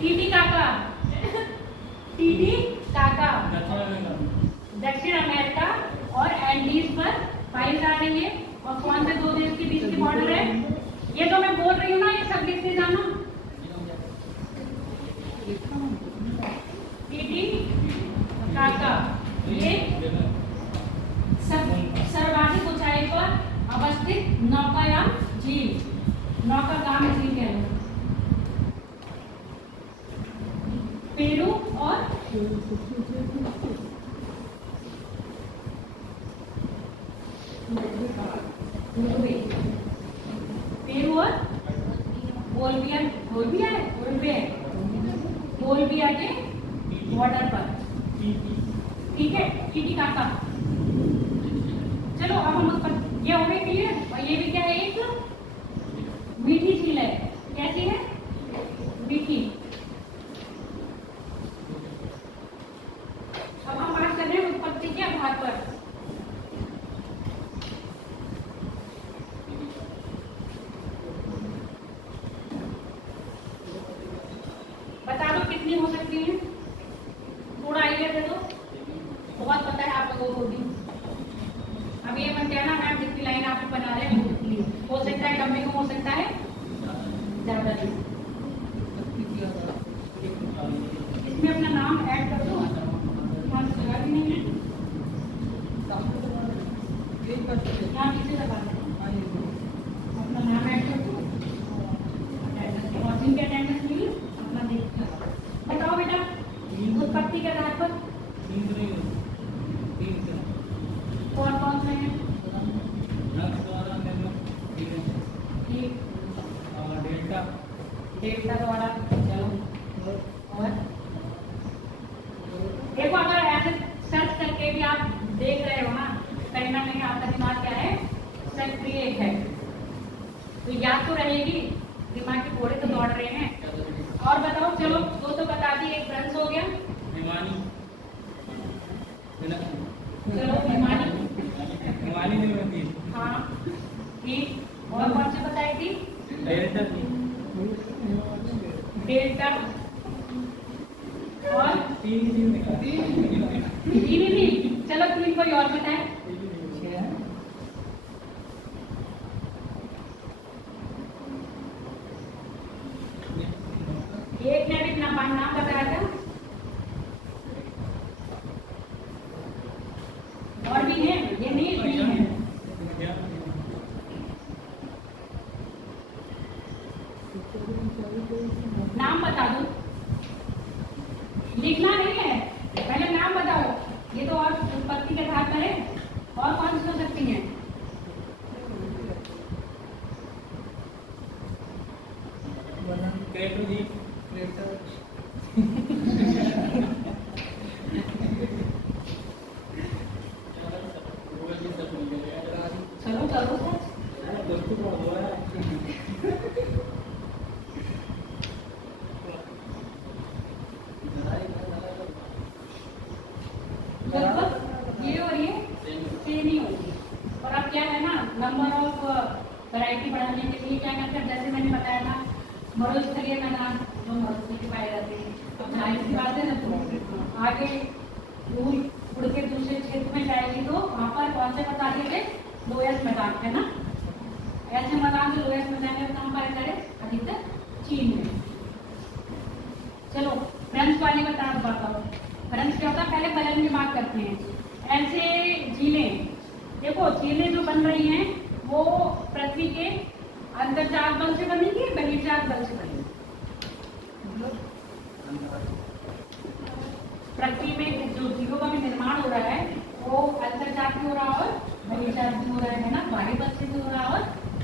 टीटी काका, टीटी काका दक्षिण अमेरिका और एंडीज पर पाई जा रही है। और कौन से दो देश के बीच की बॉर्डर है? ये तो मैं बोल रही हूँ ना, ये सब लिखते जाना। टीटी काका, ये सर्वाधिक ऊंचाई पर अवस्थित नौकायान झील, नौकागाम झील कह लो। पेरू और पेरू और बोल्विया के बॉर्डर पर, ठीक है। टीटी काका, चलो अब हम उस पर, ये हो गए क्लियर। और ये भी क्या है, एक मीठी झील है। कैसी है? मीठी। अब हम बात कर रहे हैं उत्पत्ति के आधार पर। बता दो कितनी हो सकती है, थोड़ा आइडिया दे दो। बहुत पता है आप लोगों को भी। अब ये मत कहना मैम जितनी लाइन आप बना रहे हैं वो कितनी हो सकता है, कम में कम हो सकता है, ज्यादा भी। इसमें अपना नाम ऐड कर दो, यहाँ से जगह भी नहीं है, यहाँ पीछे दबा दो, अपना नाम ऐड कर दो और जिनके अटेंडेंस मिली अपना देख कर बताओ बेटा उत्पत्ति के आधार पर कौन कौन से हैं? डेल्टा द्वारा, चलो। और देखो अगर ऐसे सर्च करके भी आप देख रहे हो ना, कहीं ना कहीं आपका दिमाग क्या है, सक्रिय है, तो याद तो रहेगी, दिमाग के घोड़े तो दौड़ रहे हैं। और बताओ, चलो दो तो बता दी, एक ब्रंश हो गया, चलो हिमानी, हाँ ठीक। और कौन सी बताई थी? डेल्टा और तीन थी। चलो तीन कोई और बताए। एक ने भी अपना नाम बताया था, और भी है, ये नहीं है। नाम बता दो, लिखना नहीं है, पहले नाम बताओ। ये तो और उत्पत्ति के आधार पर है, और कौन सी हो सकती हैं? चलो चलो लगभग ये और ये सेम ही होगी। और अब क्या है ना, नंबर ऑफ वैरायटी बढ़ाने के लिए क्या करते हैं, जैसे मैंने बताया था मरुस्थलीय मैदान जो मरुस्थल के पाए जाते हैं, अब जाहिर सी बात है ना, तो आगे दूर उड़ के दूसरे क्षेत्र में जाएगी तो वहाँ पर कौन से बता दिए थे, लोएस्ट मैदान है ना। ऐसे मैदान से लोएस्ट मैदान में कहाँ पाए जा रहे, अधिकतर चीन में। चलो ब्रंश वाली बताओ, ब्रंश क्या होता है, पहले बलन की बात करते हैं। ऐसे झीलें, देखो झीलें जो बन रही हैं वो पृथ्वी के अंतर्जात बल से बनेगी, बहिर्जात बल से बनेगी। पृथ्वी में जो झीलों का भी निर्माण हो रहा है वो अंतर्जात भी हो रहा है और बहिर्जात भी हो रहा है ना, बाह्य बल से भी हो रहा है और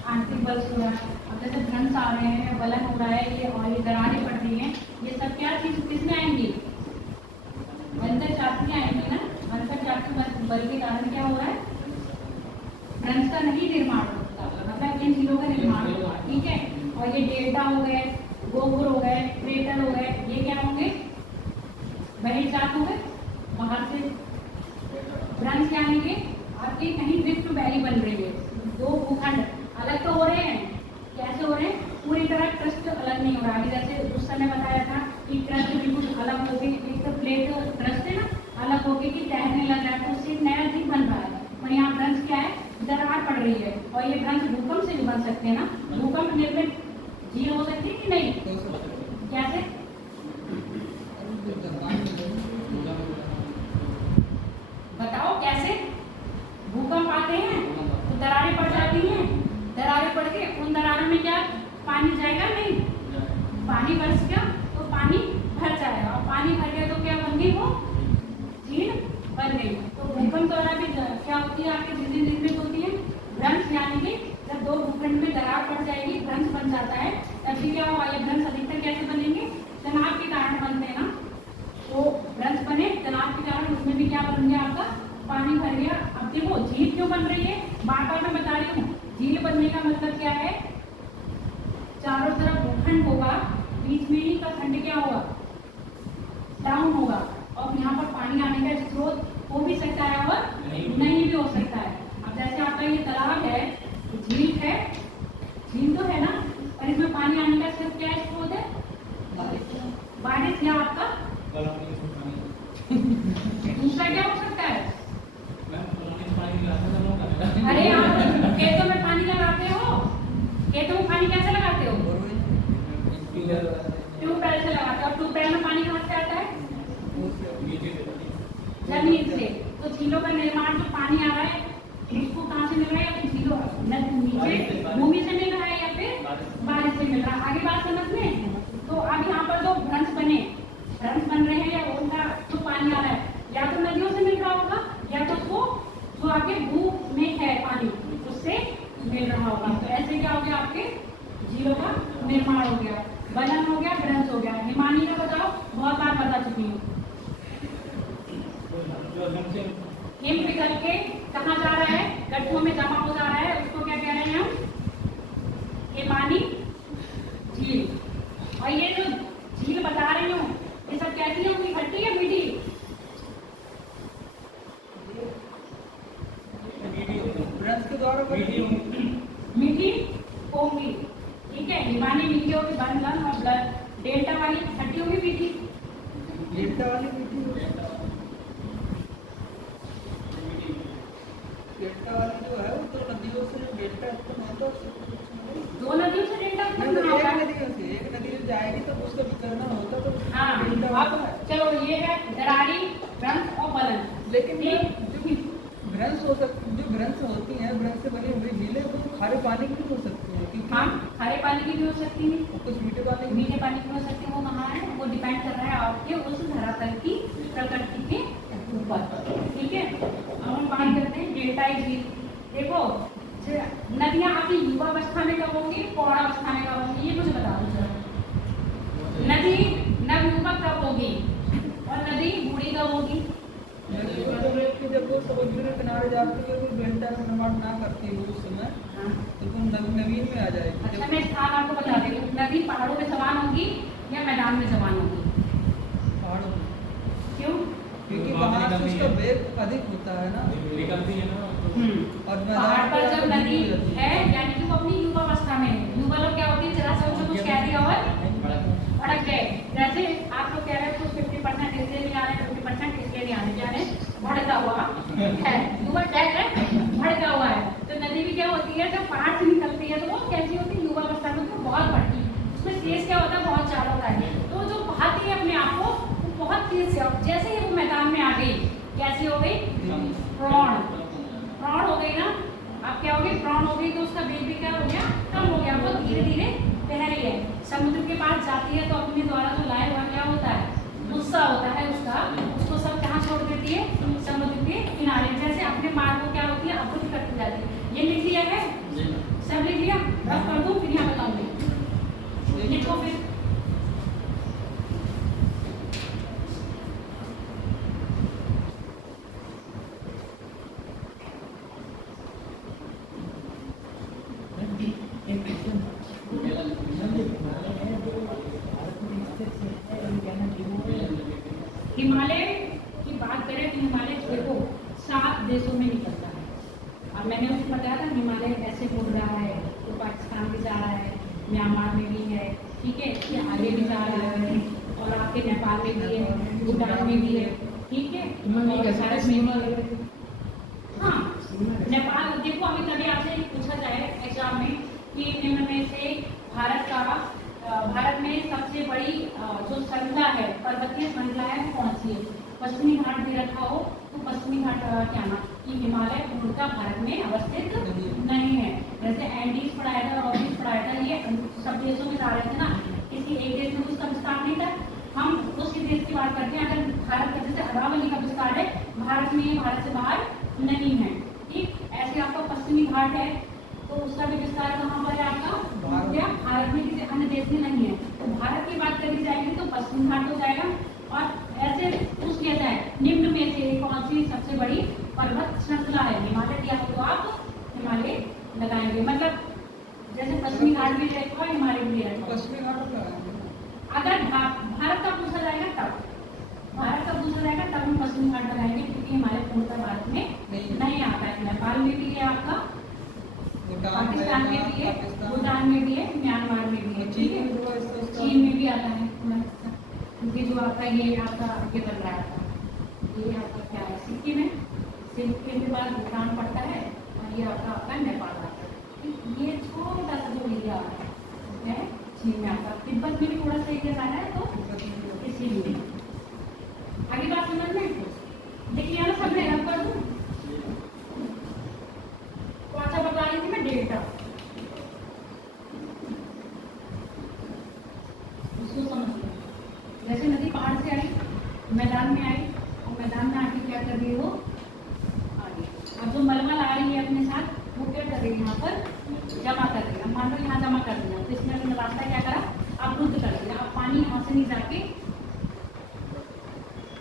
आंतरिक बल से हो रहा है। अब जैसे भ्रंश आ रहे हैं, बलन हो रहा है, ये और ये दरारें पड़ रही हैं, ये सब क्या चीज किसमें आएंगी, अंतर्जात में आएंगी ना। अंतर्जात बल के कारण क्या हो रहा है, भ्रंश का नहीं निर्माण होता, मतलब इन झीलों का निर्माण होगा, ठीक है। और ये डेल्टा हो गए, गोपुर हो गए, क्रेटर हो गए, ये क्या होंगे, बहिर्जात हो गए, बाहर से। भ्रंश क्या आएंगे, आपके कहीं रिफ्ट वैली बन रही है, दो भूखंड अलग तो हो रहे हैं, कैसे हो रहे हैं, पूरी तरह क्रस्ट अलग नहीं हो रहा है। जैसे उस समय बताया था कि क्रस्ट बिल्कुल अलग हो गई, एक तो प्लेट क्रस्ट है ना, अलग हो गई कि तैरने लग रहा है, तो उससे एक नया जीव बन रहा है। और यहाँ भ्रंश क्या है, दरार पड़ रही है, और ये भ्रंश भूकंप से भी बन सकते हैं ना। भूकंप निर्मित झील हो सकती है कि नहीं? कैसे? बताओ कैसे? भूकंप आते हैं तो दरारें पड़ जाती हैं, दरारें पड़ के उन दरारों में क्या पानी जाएगा? नहीं, पानी बरस गया तो पानी भर जाएगा, और पानी भर गया तो क्या बन गई? वो झील बन गई। तो भूकंप द्वारा भी क्या होती है? आपकी झीलें निर्मित होती है। भ्रंश यानी कि जब दो भूखंड में दरार पड़ जाएगी, भ्रंश बन जाता है, तब भी क्या होगा? ये भ्रंश अधिकतर कैसे बनेंगे? तनाव के कारण बनते हैं ना। तो भ्रंश बने तनाव के कारण, उसमें भी क्या बन गया? आपका पानी भर गया। अब देखो झील क्यों बन रही है, बार बार मैं बता रही हूँ। झील बनने का मतलब क्या है? चारों तरफ भूखंड होगा, बीच में ही का खंड क्या होगा? डाउन होगा, और यहाँ पर पानी आने का स्रोत हो भी सकता है और नहीं भी हो सकता है। अब जैसे आपका ये तालाब है, झील है, झील तो है ना, और इसमें पानी आने का स्रोत क्या स्रोत है? बारिश या आपका दूसरा क्या हो सकता है? अरे आप खेतों में पानी लगाते हो, खेतों में पानी कैसे लगाते हो? ट्यूबवेल से लगाते हो। और ट्यूबवेल में पानी कहाँ से आता है? जमीन से। तो झीलों का निर्माण, जो पानी आ रहा है उसको कहाँ से मिल रहा है? या फिर झीलों नीचे भूमि से मिल रहा है या फिर बारिश से मिल रहा है? आगे बात समझ में? तो अब यहाँ पर जो भ्रंश बन रहे हैं, या उनका जो पानी आ रहा है, या तो नदियों से मिल रहा होगा, या तो उसको जो आपके भू में है पानी उससे मिल रहा होगा। तो ऐसे क्या हो गया? आपके झीलों का निर्माण हो गया, बनन हो गया, भ्रंश हो गया। हिमानी का बताओ, बहुत बार बता चुकी हूँ। हिम पिघल के कहाँ जा रहा है? गड्ढों में जमा हो जा रहा है, उसको क्या कह रहे हैं हम? हिमानी झील। और ये जो झील बता रही हूँ, ये सब कैसी होंगी? खट्टी या मीठी? भ्रंश के द्वारा मीठी होंगी, ठीक है। हिमानी मीठी होगी, बन और डेल्टा वाली खट्टी होगी, मीठी। डेल्टा वाली मीठी होगी। डेल्टा वाली जो है वो तो नदियों से जो डेल्टा उत्पन्न होता है उससे कुछ नहीं। दो नदियों से डेल्टा उत्पन्न तो होगा। एक नदी में जाएगी तो उसका विकर्ण होता तो हाँ, डेल्टा अब होता है। चलो ये है दरारी, भ्रंश और बलन। लेकिन ठीक। जो भ्रंश हो सकती, जो भ्रंश होती हैं, भ्रंश से बनी हुई झीलें वो खारे पानी की भी हो सकती हैं, क्योंकि हाँ, खारे पानी की भी हो सकती है, कुछ मीठे पानी की। मीठे पानी की हो सकती है। वो कहाँ है? वो डिपेंड कर रहा है आपके उस धरातल की प्रकृति के ऊपर, ठीक है। अब हम बात करते हैं डेल्टाई झील। देखो नदियाँ आपकी युवावस्था में कब होंगी, पौरावस्था में कब होंगी, ये मुझे बता दो जरा। नदी नवयुवक कब होगी और नदी बूढ़ी कब होगी? जब वो समुद्र के किनारे जाती है, वो डेल्टा का निर्माण ना करती है उस समय, तो वो नवीन में आ जाएगी। अच्छा, मैं स्थान आपको बता देती हूँ। नदी पहाड़ों में जवान होगी या मैदान में जवान होगी? पहाड़ों में। क्यों? क्योंकि वहाँ से उसका वेग अधिक होता है ना, निकलती है ना। और पहाड़ पर जब नदी है यानी कि वो अपनी युवावस्था में है। युवा लोग क्या होती है, जरा सोचो कुछ कह दिया और भड़क गए। जैसे आप लोग कह रहे हैं कुछ 50% इसलिए नहीं आ रहे, 50% इसलिए नहीं आ रहे, क्या है? भड़का हुआ है, युवा क्या है? भड़का हुआ है। तो नदी भी क्या होती है, जब पहाड़ से निकलती है तो वो कैसी होती है? युवावस्था में तो बहुत बढ़ती है, उसमें तेज क्या होता है? बहुत चाल होता है। तो जो बहाती है अपने आप को, वो बहुत तेज से, जैसे ही वो मैदान में आ गई, कैसी हो गई? प्रौढ़ हो गई ना। अब क्या हो गई? प्रौढ़ हो गई तो उसका वेग भी क्या हो गया? कम हो गया। वो धीरे धीरे बह रही है, समुद्र के पास जाती है तो अपने द्वारा जो लाया हुआ क्या होता है? गुस्सा होता है उसका, उसको सब कहाँ छोड़ देती है? समुद्र के किनारे। जैसे अपने मार्ग को क्या होती है? अवरुद्ध करती जाती है। ये लिख लिया है? सब लिख लिया? रफ कर दूं फिर यहाँ बताऊंगी, लिखो फिर। हिमालय की बात करें तो हिमालय देखो 7 देशों में निकलता है। अब मैंने उसको बताया था हिमालय ऐसे घूम रहा है, तो पाकिस्तान भी जा रहा है, म्यांमार में भी है, ठीक है, इसके आगे भी जा रहा है, और आपके नेपाल में भी है, भूटान में भी है, ठीक है। हाँ, नेपाल देखो, अभी कभी आपसे पूछा जाए एग्जाम में कि निम्न में से भारत में सबसे बड़ी जो श्रृंखला है, पर्वतीय श्रृंखला है, वो कौन सी है? पश्चिमी घाट दे रखा हो तो पश्चिमी घाट क्या ना कि हिमालय पूर्णतः भारत में अवस्थित नहीं है। जैसे एंडीज पढ़ाया था, रॉकीज पढ़ाया था, ये सब देशों में जा रहे थे ना, किसी एक देश में उसका विस्तार नहीं था। हम उसी देश की बात करते हैं। अगर भारत का जैसे अरावली का विस्तार है, भारत में, भारत से बाहर नहीं है। ठीक ऐसे आपका पश्चिमी घाट है तो उसका भी विस्तार कहाँ पर है आपका? क्या भारत में किसी अन्य देश में नहीं है। तो भारत की बात करी जाएगी तो पश्चिमी घाट हो जाएगा। और ऐसे पूछ लिया जाए निम्न में से कौन सी सबसे बड़ी पर्वत श्रृंखला है? हिमालय दिया हो तो आप हिमालय लगाएंगे, मतलब जैसे पश्चिमी घाट भी रहेगा और हिमालय भी रहेगा। पश्चिमी घाट का अगर भारत का पूछा जाएगा तब, भारत का पूछा जाएगा तब हम पश्चिमी घाट लगाएंगे, क्योंकि हमारे पूर्णतः भारत में नहीं आता है। नेपाल में भी है आपका, पाकिस्तान में भी है, भूटान में भी है, म्यांमार में भी है, ठीक है, चीन में भी आता है। क्योंकि जो आपका ये आपका ये बन रहा था, ये आपका क्या है? सिक्किम है, सिक्किम के बाद भूटान पड़ता है और ये आपका नेपाल आता है। ये छोटा सा जो एरिया है चीन में आता है। तिब्बत में भी थोड़ा सा एरिया आना है, तो इसीलिए आगे बात समझ में देखिए ना, सब मैं रब कर दूँ तो अच्छा बता रही थी मैं डेल्टा, उसको समझ लो। जैसे नदी पहाड़ से आई, मैदान में आई और मैदान में आके क्या कर रही है वो आगे। अब जो मलमल आ रही है अपने साथ, वो क्या कर रही है? यहाँ पर जमा कर रही है। अब मान लो यहाँ जमा कर दिया तो इसमें अपने रास्ता क्या करा? अवरुद्ध कर दिया। अब पानी यहाँ से नहीं जाके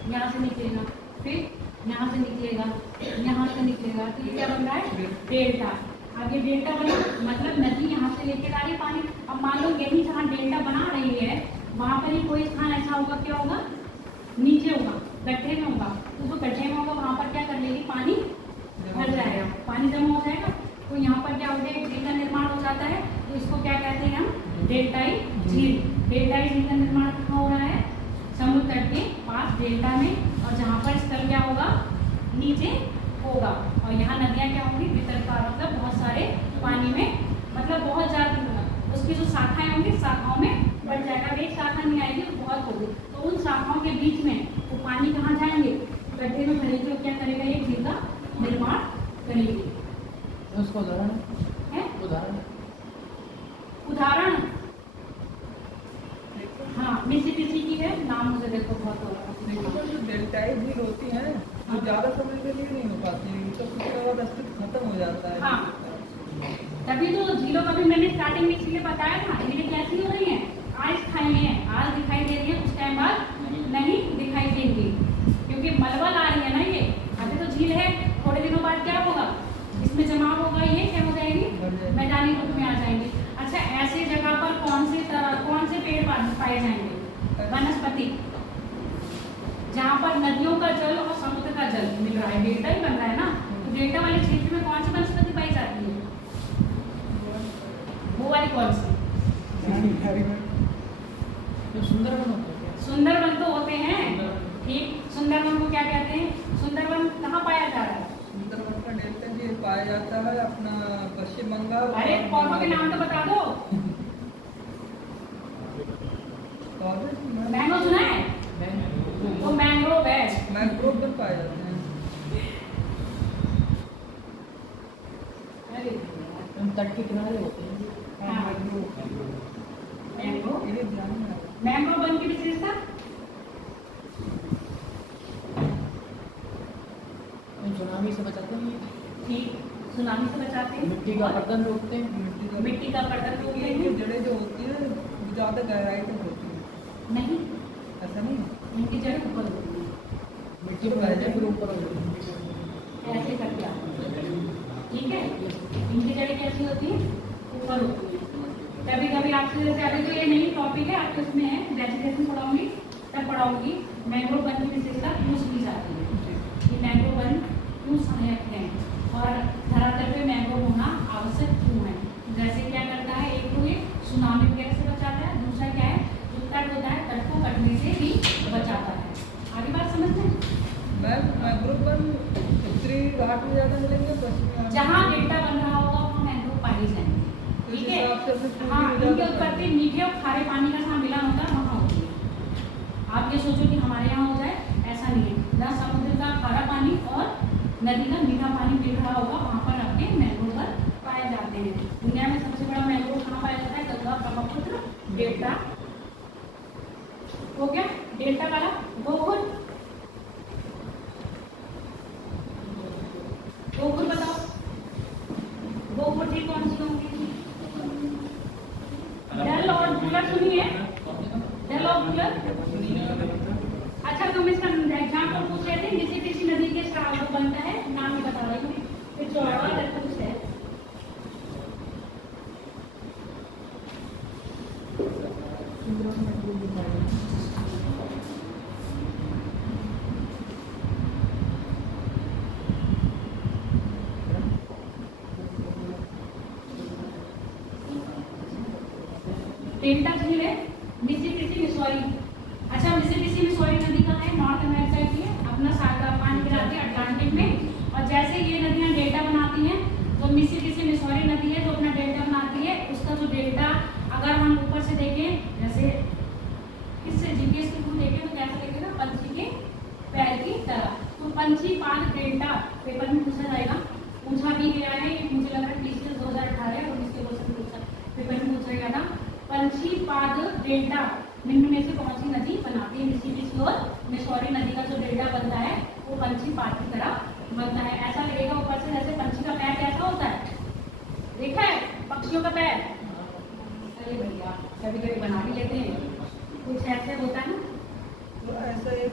यहाँ से निकलेगा, फिर यहाँ से निकलेगा, यहाँ से निकलेगा, तो ये क्या बन रहा है? डेल्टा। आगे डेल्टा बना, मतलब नदी यहाँ से लेके आ रही है पानी। अब मान लो यही जहाँ डेल्टा बना रही है वहाँ पर ही कोई स्थान ऐसा होगा, क्या होगा? नीचे होगा, गड्ढे में होगा। तो जो गड्ढे में होगा वहाँ पर क्या कर लेगी? पानी भर जाएगा, पानी जमा हो जाएगा। तो यहाँ पर क्या हो जाएगा? झील का निर्माण हो जाता है। तो इसको क्या कहते हैं हम? डेल्टाई झील। डेल्टाई झील का निर्माण कहाँ हो रहा है? समुद्र तट के पास डेल्टा में, और जहाँ पर स्थल क्या होगा? नीचे होगा। और यहाँ नदियाँ क्या होंगी? वितरकार, मतलब बहुत सारे पानी में, मतलब बहुत ज़्यादा, उसकी जो शाखाएं होंगी शाखाओं में बढ़ जाएगा। एक शाखा नहीं आएगी तो बहुत होगी, तो उन शाखाओं के बीच में वो पानी कहाँ जाएंगे? गड्ढे में भरेंगे और क्या करेगा? एक झील का निर्माण करेगी। उसको उदाहरण है? उदाहरण हाँ, मिसिसिपी की है, नाम मुझे देखो बहुत हो रहा है। जो डेल्टाई झील होती है वो ज्यादा समय के लिए नहीं हो पाती है, तो उसके बाद अस्तित्व खत्म हो जाता है। हाँ, तभी तो झीलों का भी मैंने स्टार्टिंग में इसलिए बताया था। ये कैसी हो रही है? अस्थायी है, आज दिखाई दे रही है, कुछ टाइम बाद नहीं दिखाई देंगी, क्योंकि मलबल आ रही है ना। ये अभी तो झील है, थोड़े दिनों बाद क्या होगा? इसमें जमाव होगा, ये क्या हो जाएगी? मैदानी रूप में आ जाएंगी। अच्छा, ऐसी जगह पर कौन से पेड़ पाए जाएंगे? वनस्पति, जहाँ पर नदियों का जल और समुद्र का जल मिल रहा है, डेल्टा ही बन रहा है ना। तो डेल्टा वाले क्षेत्र में कौन सी वनस्पति पाई जाती है? वो वाली कौन सी? जो सुंदरवन होते हैं। सुंदरवन तो होते हैं, ठीक। सुंदरवन को क्या कहते हैं? सुंदरवन कहाँ पाया जा रहा है? सुंदरवन का डेल्टा झील पाया जाता है अपना पश्चिम बंगाल। अरे पौधों के नाम तो बता दो। मैंगो सुना है? वो मैंग्रोव है। मैंग्रोव में पाए जाते हैं। हम तट के किनारे होते हैं। हाँ। मैंग्रोव, ये ध्यान में रखो। मैंग्रोव वन की विशेषता सुनामी से बचाते हैं, ठीक, सुनामी से बचाते हैं, मिट्टी का अपरदन रोकते हैं। मिट्टी का अपरदन रोकते ये हैं। जड़ें जो होती है वो ज्यादा गहराई तक होती है, नहीं, ऐसा नहीं है? इनकी जड़ें ऊपर होती हैं, मिट्टी में रहते फिर ऊपर होते हैं। ऐसे करके आती हैं, ठीक है। इनकी जड़ें कैसी होती हैं? ऊपर होती हैं। कभी कभी आपसे जैसे अभी तो ये नहीं टॉपिक है, आपके उसमें है वेजिटेशन पढ़ाऊंगी, तब पढ़ाऊंगी मैंग्रोव वन की विशेषता पूछ ली जाती है कि मैंग्रोव वन क्यों सहायक है और धरातल पे मैंग्रोव होना आवश्यक क्यों है। जैसे क्या करता है? एक तो ये सुनामी वगैरह से बचाता है, दूसरा क्या है? जो तट होता है तट को कटने से भी बचाता है। आगे बात समझते हैं? मैंग्रोव वन उत्तरी घाट में ज्यादा मिलेंगे, पश्चिमी घाट में? जहाँ डेल्टा बन रहा होगा वहाँ मैंग्रोव पाए जाएंगे, ठीक है। हाँ, इनकी उत्पत्ति मीठे और खारे पानी का जहाँ मिलन होता है वहाँ होती है। आप ये सोचो कि हमारे यहाँ हो जाए, ऐसा नहीं है। जहाँ समुद्र का खारा पानी और नदी का मीठा पानी मिल रहा होगा वहाँ पर आपके मैंग्रोव पाए जाते हैं। दुनिया में सबसे बड़ा मैंग्रोव कहाँ पाया जाता है? गंगा, ब्रह्मपुत्र, डेल्टा हो गया, डेल्टा वाला। गोकुल, गोकुल बताओ, गोकुल जी कौन सी होंगी? डेल और बुलर सुनिए, डेल और बुलर। अच्छा, तुम इसका एग्जाम्पल पूछ रहे थे, किसी किसी नदी के स्राव को बनता है, नाम ही बता रही हूँ, फिर चौड़ा कुछ है। डेल्टा झील है, मिसिसिपी मिसौरी। अच्छा, मिसिसिपी मिसौरी नदी कहाँ है? नॉर्थ अमेरिका की है। अपना सारा पानी गिराती है अटलांटिक में। और जैसे ये नदियाँ डेल्टा बनाती हैं, तो मिसिसिपी मिसौरी नदी है जो अपना डेल्टा बनाती है। उसका जो डेल्टा अगर हम ऊपर से देखें, जैसे किससे जीपीएस के थ्रू देखें तो कैसा दिखेगा? पंछी के पैर की तरह। तो पंछी पाद डेल्टा पेपर में पूछा जाएगा, पूछा भी गया है। मुझे लग रहा है टीसीएस 2018 और इसके क्वेश्चन पूछा पेपर में पूछा गया था। पंछी पाद डेल्टा निम्न में से कौन सी नदी बनाती है? मिसिसिपी और मिसौरी नदी का जो डेल्टा बनता है वो पंछी पाद की तरह बनता है। ऐसा लगेगा ऊपर से जैसे पंछी का पैर कैसा होता है, देखा है पक्षियों का पैर? अरे भैया कभी कभी बना भी लेते हैं, कुछ ऐसे होता है ना। तो ऐसा एक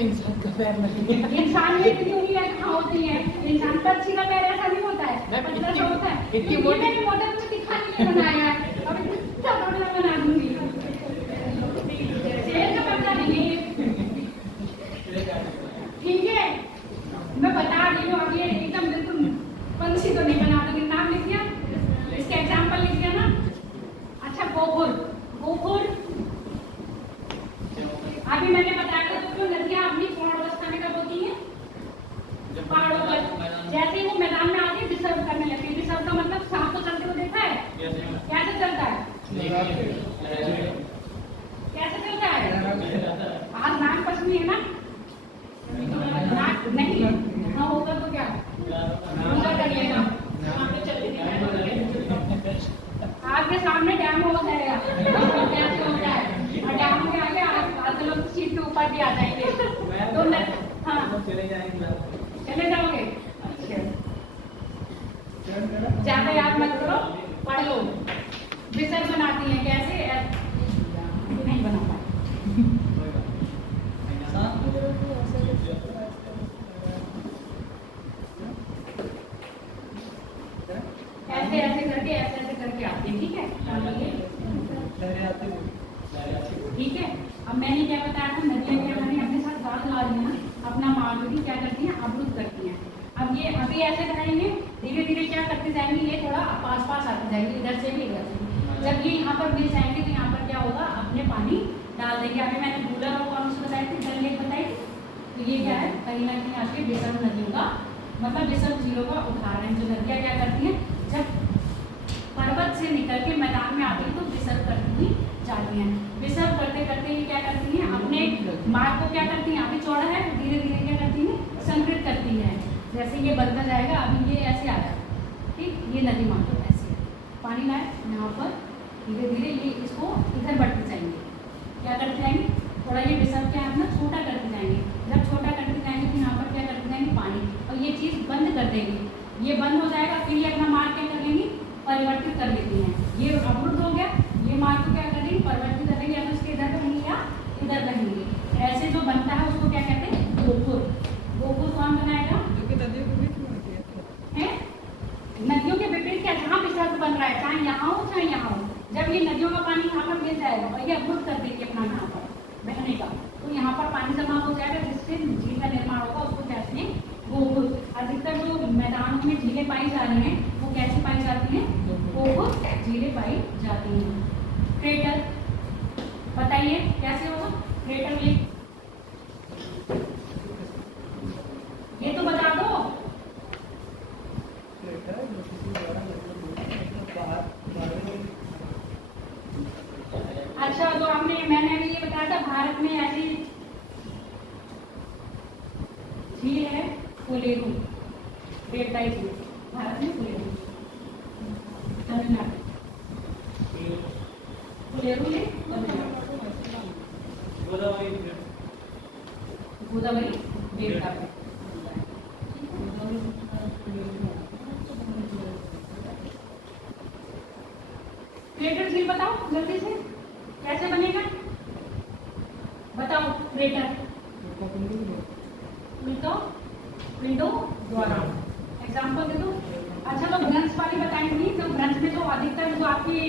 इंसान का पैर नहीं है। इंसान में इतनी उंगलियां कहाँ होती है? इंसान पक्षी का पैर ऐसा नहीं होता है, पतला सा होता है। इतनी ये मैंने मॉडल में दिखाने के लिए बनाया है, अब इतना बड़ा बना दूंगी। शेर का पतला नहीं है, ठीक है? मैं बता रही हूँ, अब ये एकदम बिल्कुल पंछी तो नहीं बना दूंगी। नाम लिख दिया, इसके एग्जाम्पल लिख दिया ना। अच्छा, गोकुल, गोकुल अभी मैंने बताया था, तो नदियाँ अपनी पूर्ण अवस्था में कब होती हैं? पहाड़ों पर। जैसे ही वो मैदान में आती है डिसर्व करने लगती है। डिसर्व का मतलब सांप को चलते हुए देखा है? कैसे चलता है? कैसे चलता है? आज नाक पसंद है ना? नाक नहीं, हाँ होगा तो क्या पूजा कर लेगा, आपके सामने डैम हो जाएगा। कैसे होता है? और डैम के आगे आप लोग सीट के ऊपर भी आ जाएंगे तो हाँ चले जाओगे। अच्छा, ज्यादा याद मत करो, पढ़ लो। विसर्ग बनाती है कैसे? नहीं बना पाए। ऐसे ऐसे करके आती है, ठीक है? ठीक है। अब मैंने क्या बताया था, नदियाँ क्या करनी अपने साथ दाग ला रही है ना, अपना मार्ग भी क्या करती हैं? अवरुद्ध करती हैं। अब ये अभी ऐसे करेंगे, धीरे धीरे क्या करते जाएंगे, ये थोड़ा पास पास आते जाएंगे, इधर से भी इधर से। जब ये यहाँ पर मिल जाएंगे तो यहाँ पर क्या होगा? अपने पानी डाल देंगे। अभी मैंने बूलर और कौन सी बताई थी? डल लेक बताई थी। तो ये क्या है? कहीं ना कहीं आपके विसर्ग नदियों का मतलब विसर्ग झीलों का उदाहरण। जो नदियाँ क्या करती हैं, जब पर्वत से निकल के मैदान में आती है तो विसर्ग करती हुई जाती हैं। विसर्ग करते करते ये क्या करती हैं? अपने मार्ग को क्या करती हैं? अभी चौड़ा है, धीरे धीरे क्या करती हैं? संकृत करती हैं। जैसे ये बनता जाएगा, अभी ये ऐसे आ जाएगा, ठीक? ये नदी मान लो ऐसे पानी लाए यहाँ पर, धीरे धीरे ये इसको इधर बढ़ते जाएंगे। क्या करते जाएंगे? थोड़ा ये विसर्ग क्या है अपना छोटा करते जाएंगे। जब छोटा करते जाएंगे तो यहाँ पर क्या करते जाएंगे? पानी। और ये चीज़ बंद कर देंगे, ये बंद हो जाएगा। फिर ये अपना मार्ग क्या कर लेंगी? परिवर्तित कर लेती हैं। ये अवरुद्ध हो गया, ये मार्ग को क्या करेंगे? परिवर्तित करेंगे, या तो इसके इधर रहेंगे या इधर रहेंगे। ऐसे जो बनता है उसको क्या कहते हैं? गोकुल। गोकुल कौन बनाएगा? नदियों के बीच में होती है। नदियों के विपरीत क्या? जहाँ विसर्ग बन रहा है, चाहे यहाँ हो चाहे यहाँ हो, जब ये नदियों का पानी यहाँ पर गिर जाएगा और ये अवरुद्ध कर देंगे अपना यहाँ पर बहने का, तो यहाँ पर पानी जमा हो जाएगा, जिससे झील का निर्माण होगा। उसको कहते हैं गोकुल। अधिकतर जो मैदानों में झीलें पाई जा रही हैं वो कैसी पाई जाती हैं? गोकुल झीलें पाई जाती हैं। क्रेटर बताइए कैसे होगा? क्रेटर लेक ये तो बता दो। अच्छा तो मैंने अभी ये बताया था भारत में ऐसी झील है कोलेरू, डेल्टाई झील भारत में कोलेरू, तमिलनाडु कोलेरू है गोदावरी डेल्टा में। क्रेटर झील बताओ जल्दी से कैसे बनेगा, बताओ क्रेटर विंडो द्वारा एग्जाम्पल दे दो। अच्छा तो भ्रंश वाली बताएंगी, तो भ्रंश में जो अधिकतर जो आपकी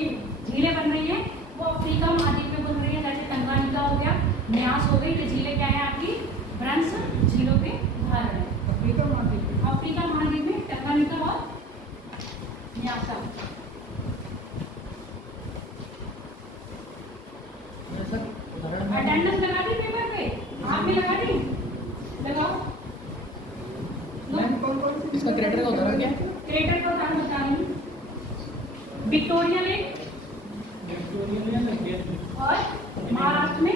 झीलें बन रही हैं वो अफ्रीका महाद्वीप में बन रही है, जैसे टंगानिका हो गया, न्यास हो गई, ये झीलें क्या है आपकी भ्रंश झीलों के उदाहरण है। अफ्रीका महाद्वीप में टंगानिका और न्यासा। अटेंडेंस लगा दी पेपर पे, आप भी लगा दी, लगाओ। इसका क्रेटर का उदाहरण क्या है? क्रेटर का उदाहरण बता रही हूँ, विक्टोरिया लेक और महाराष्ट्र में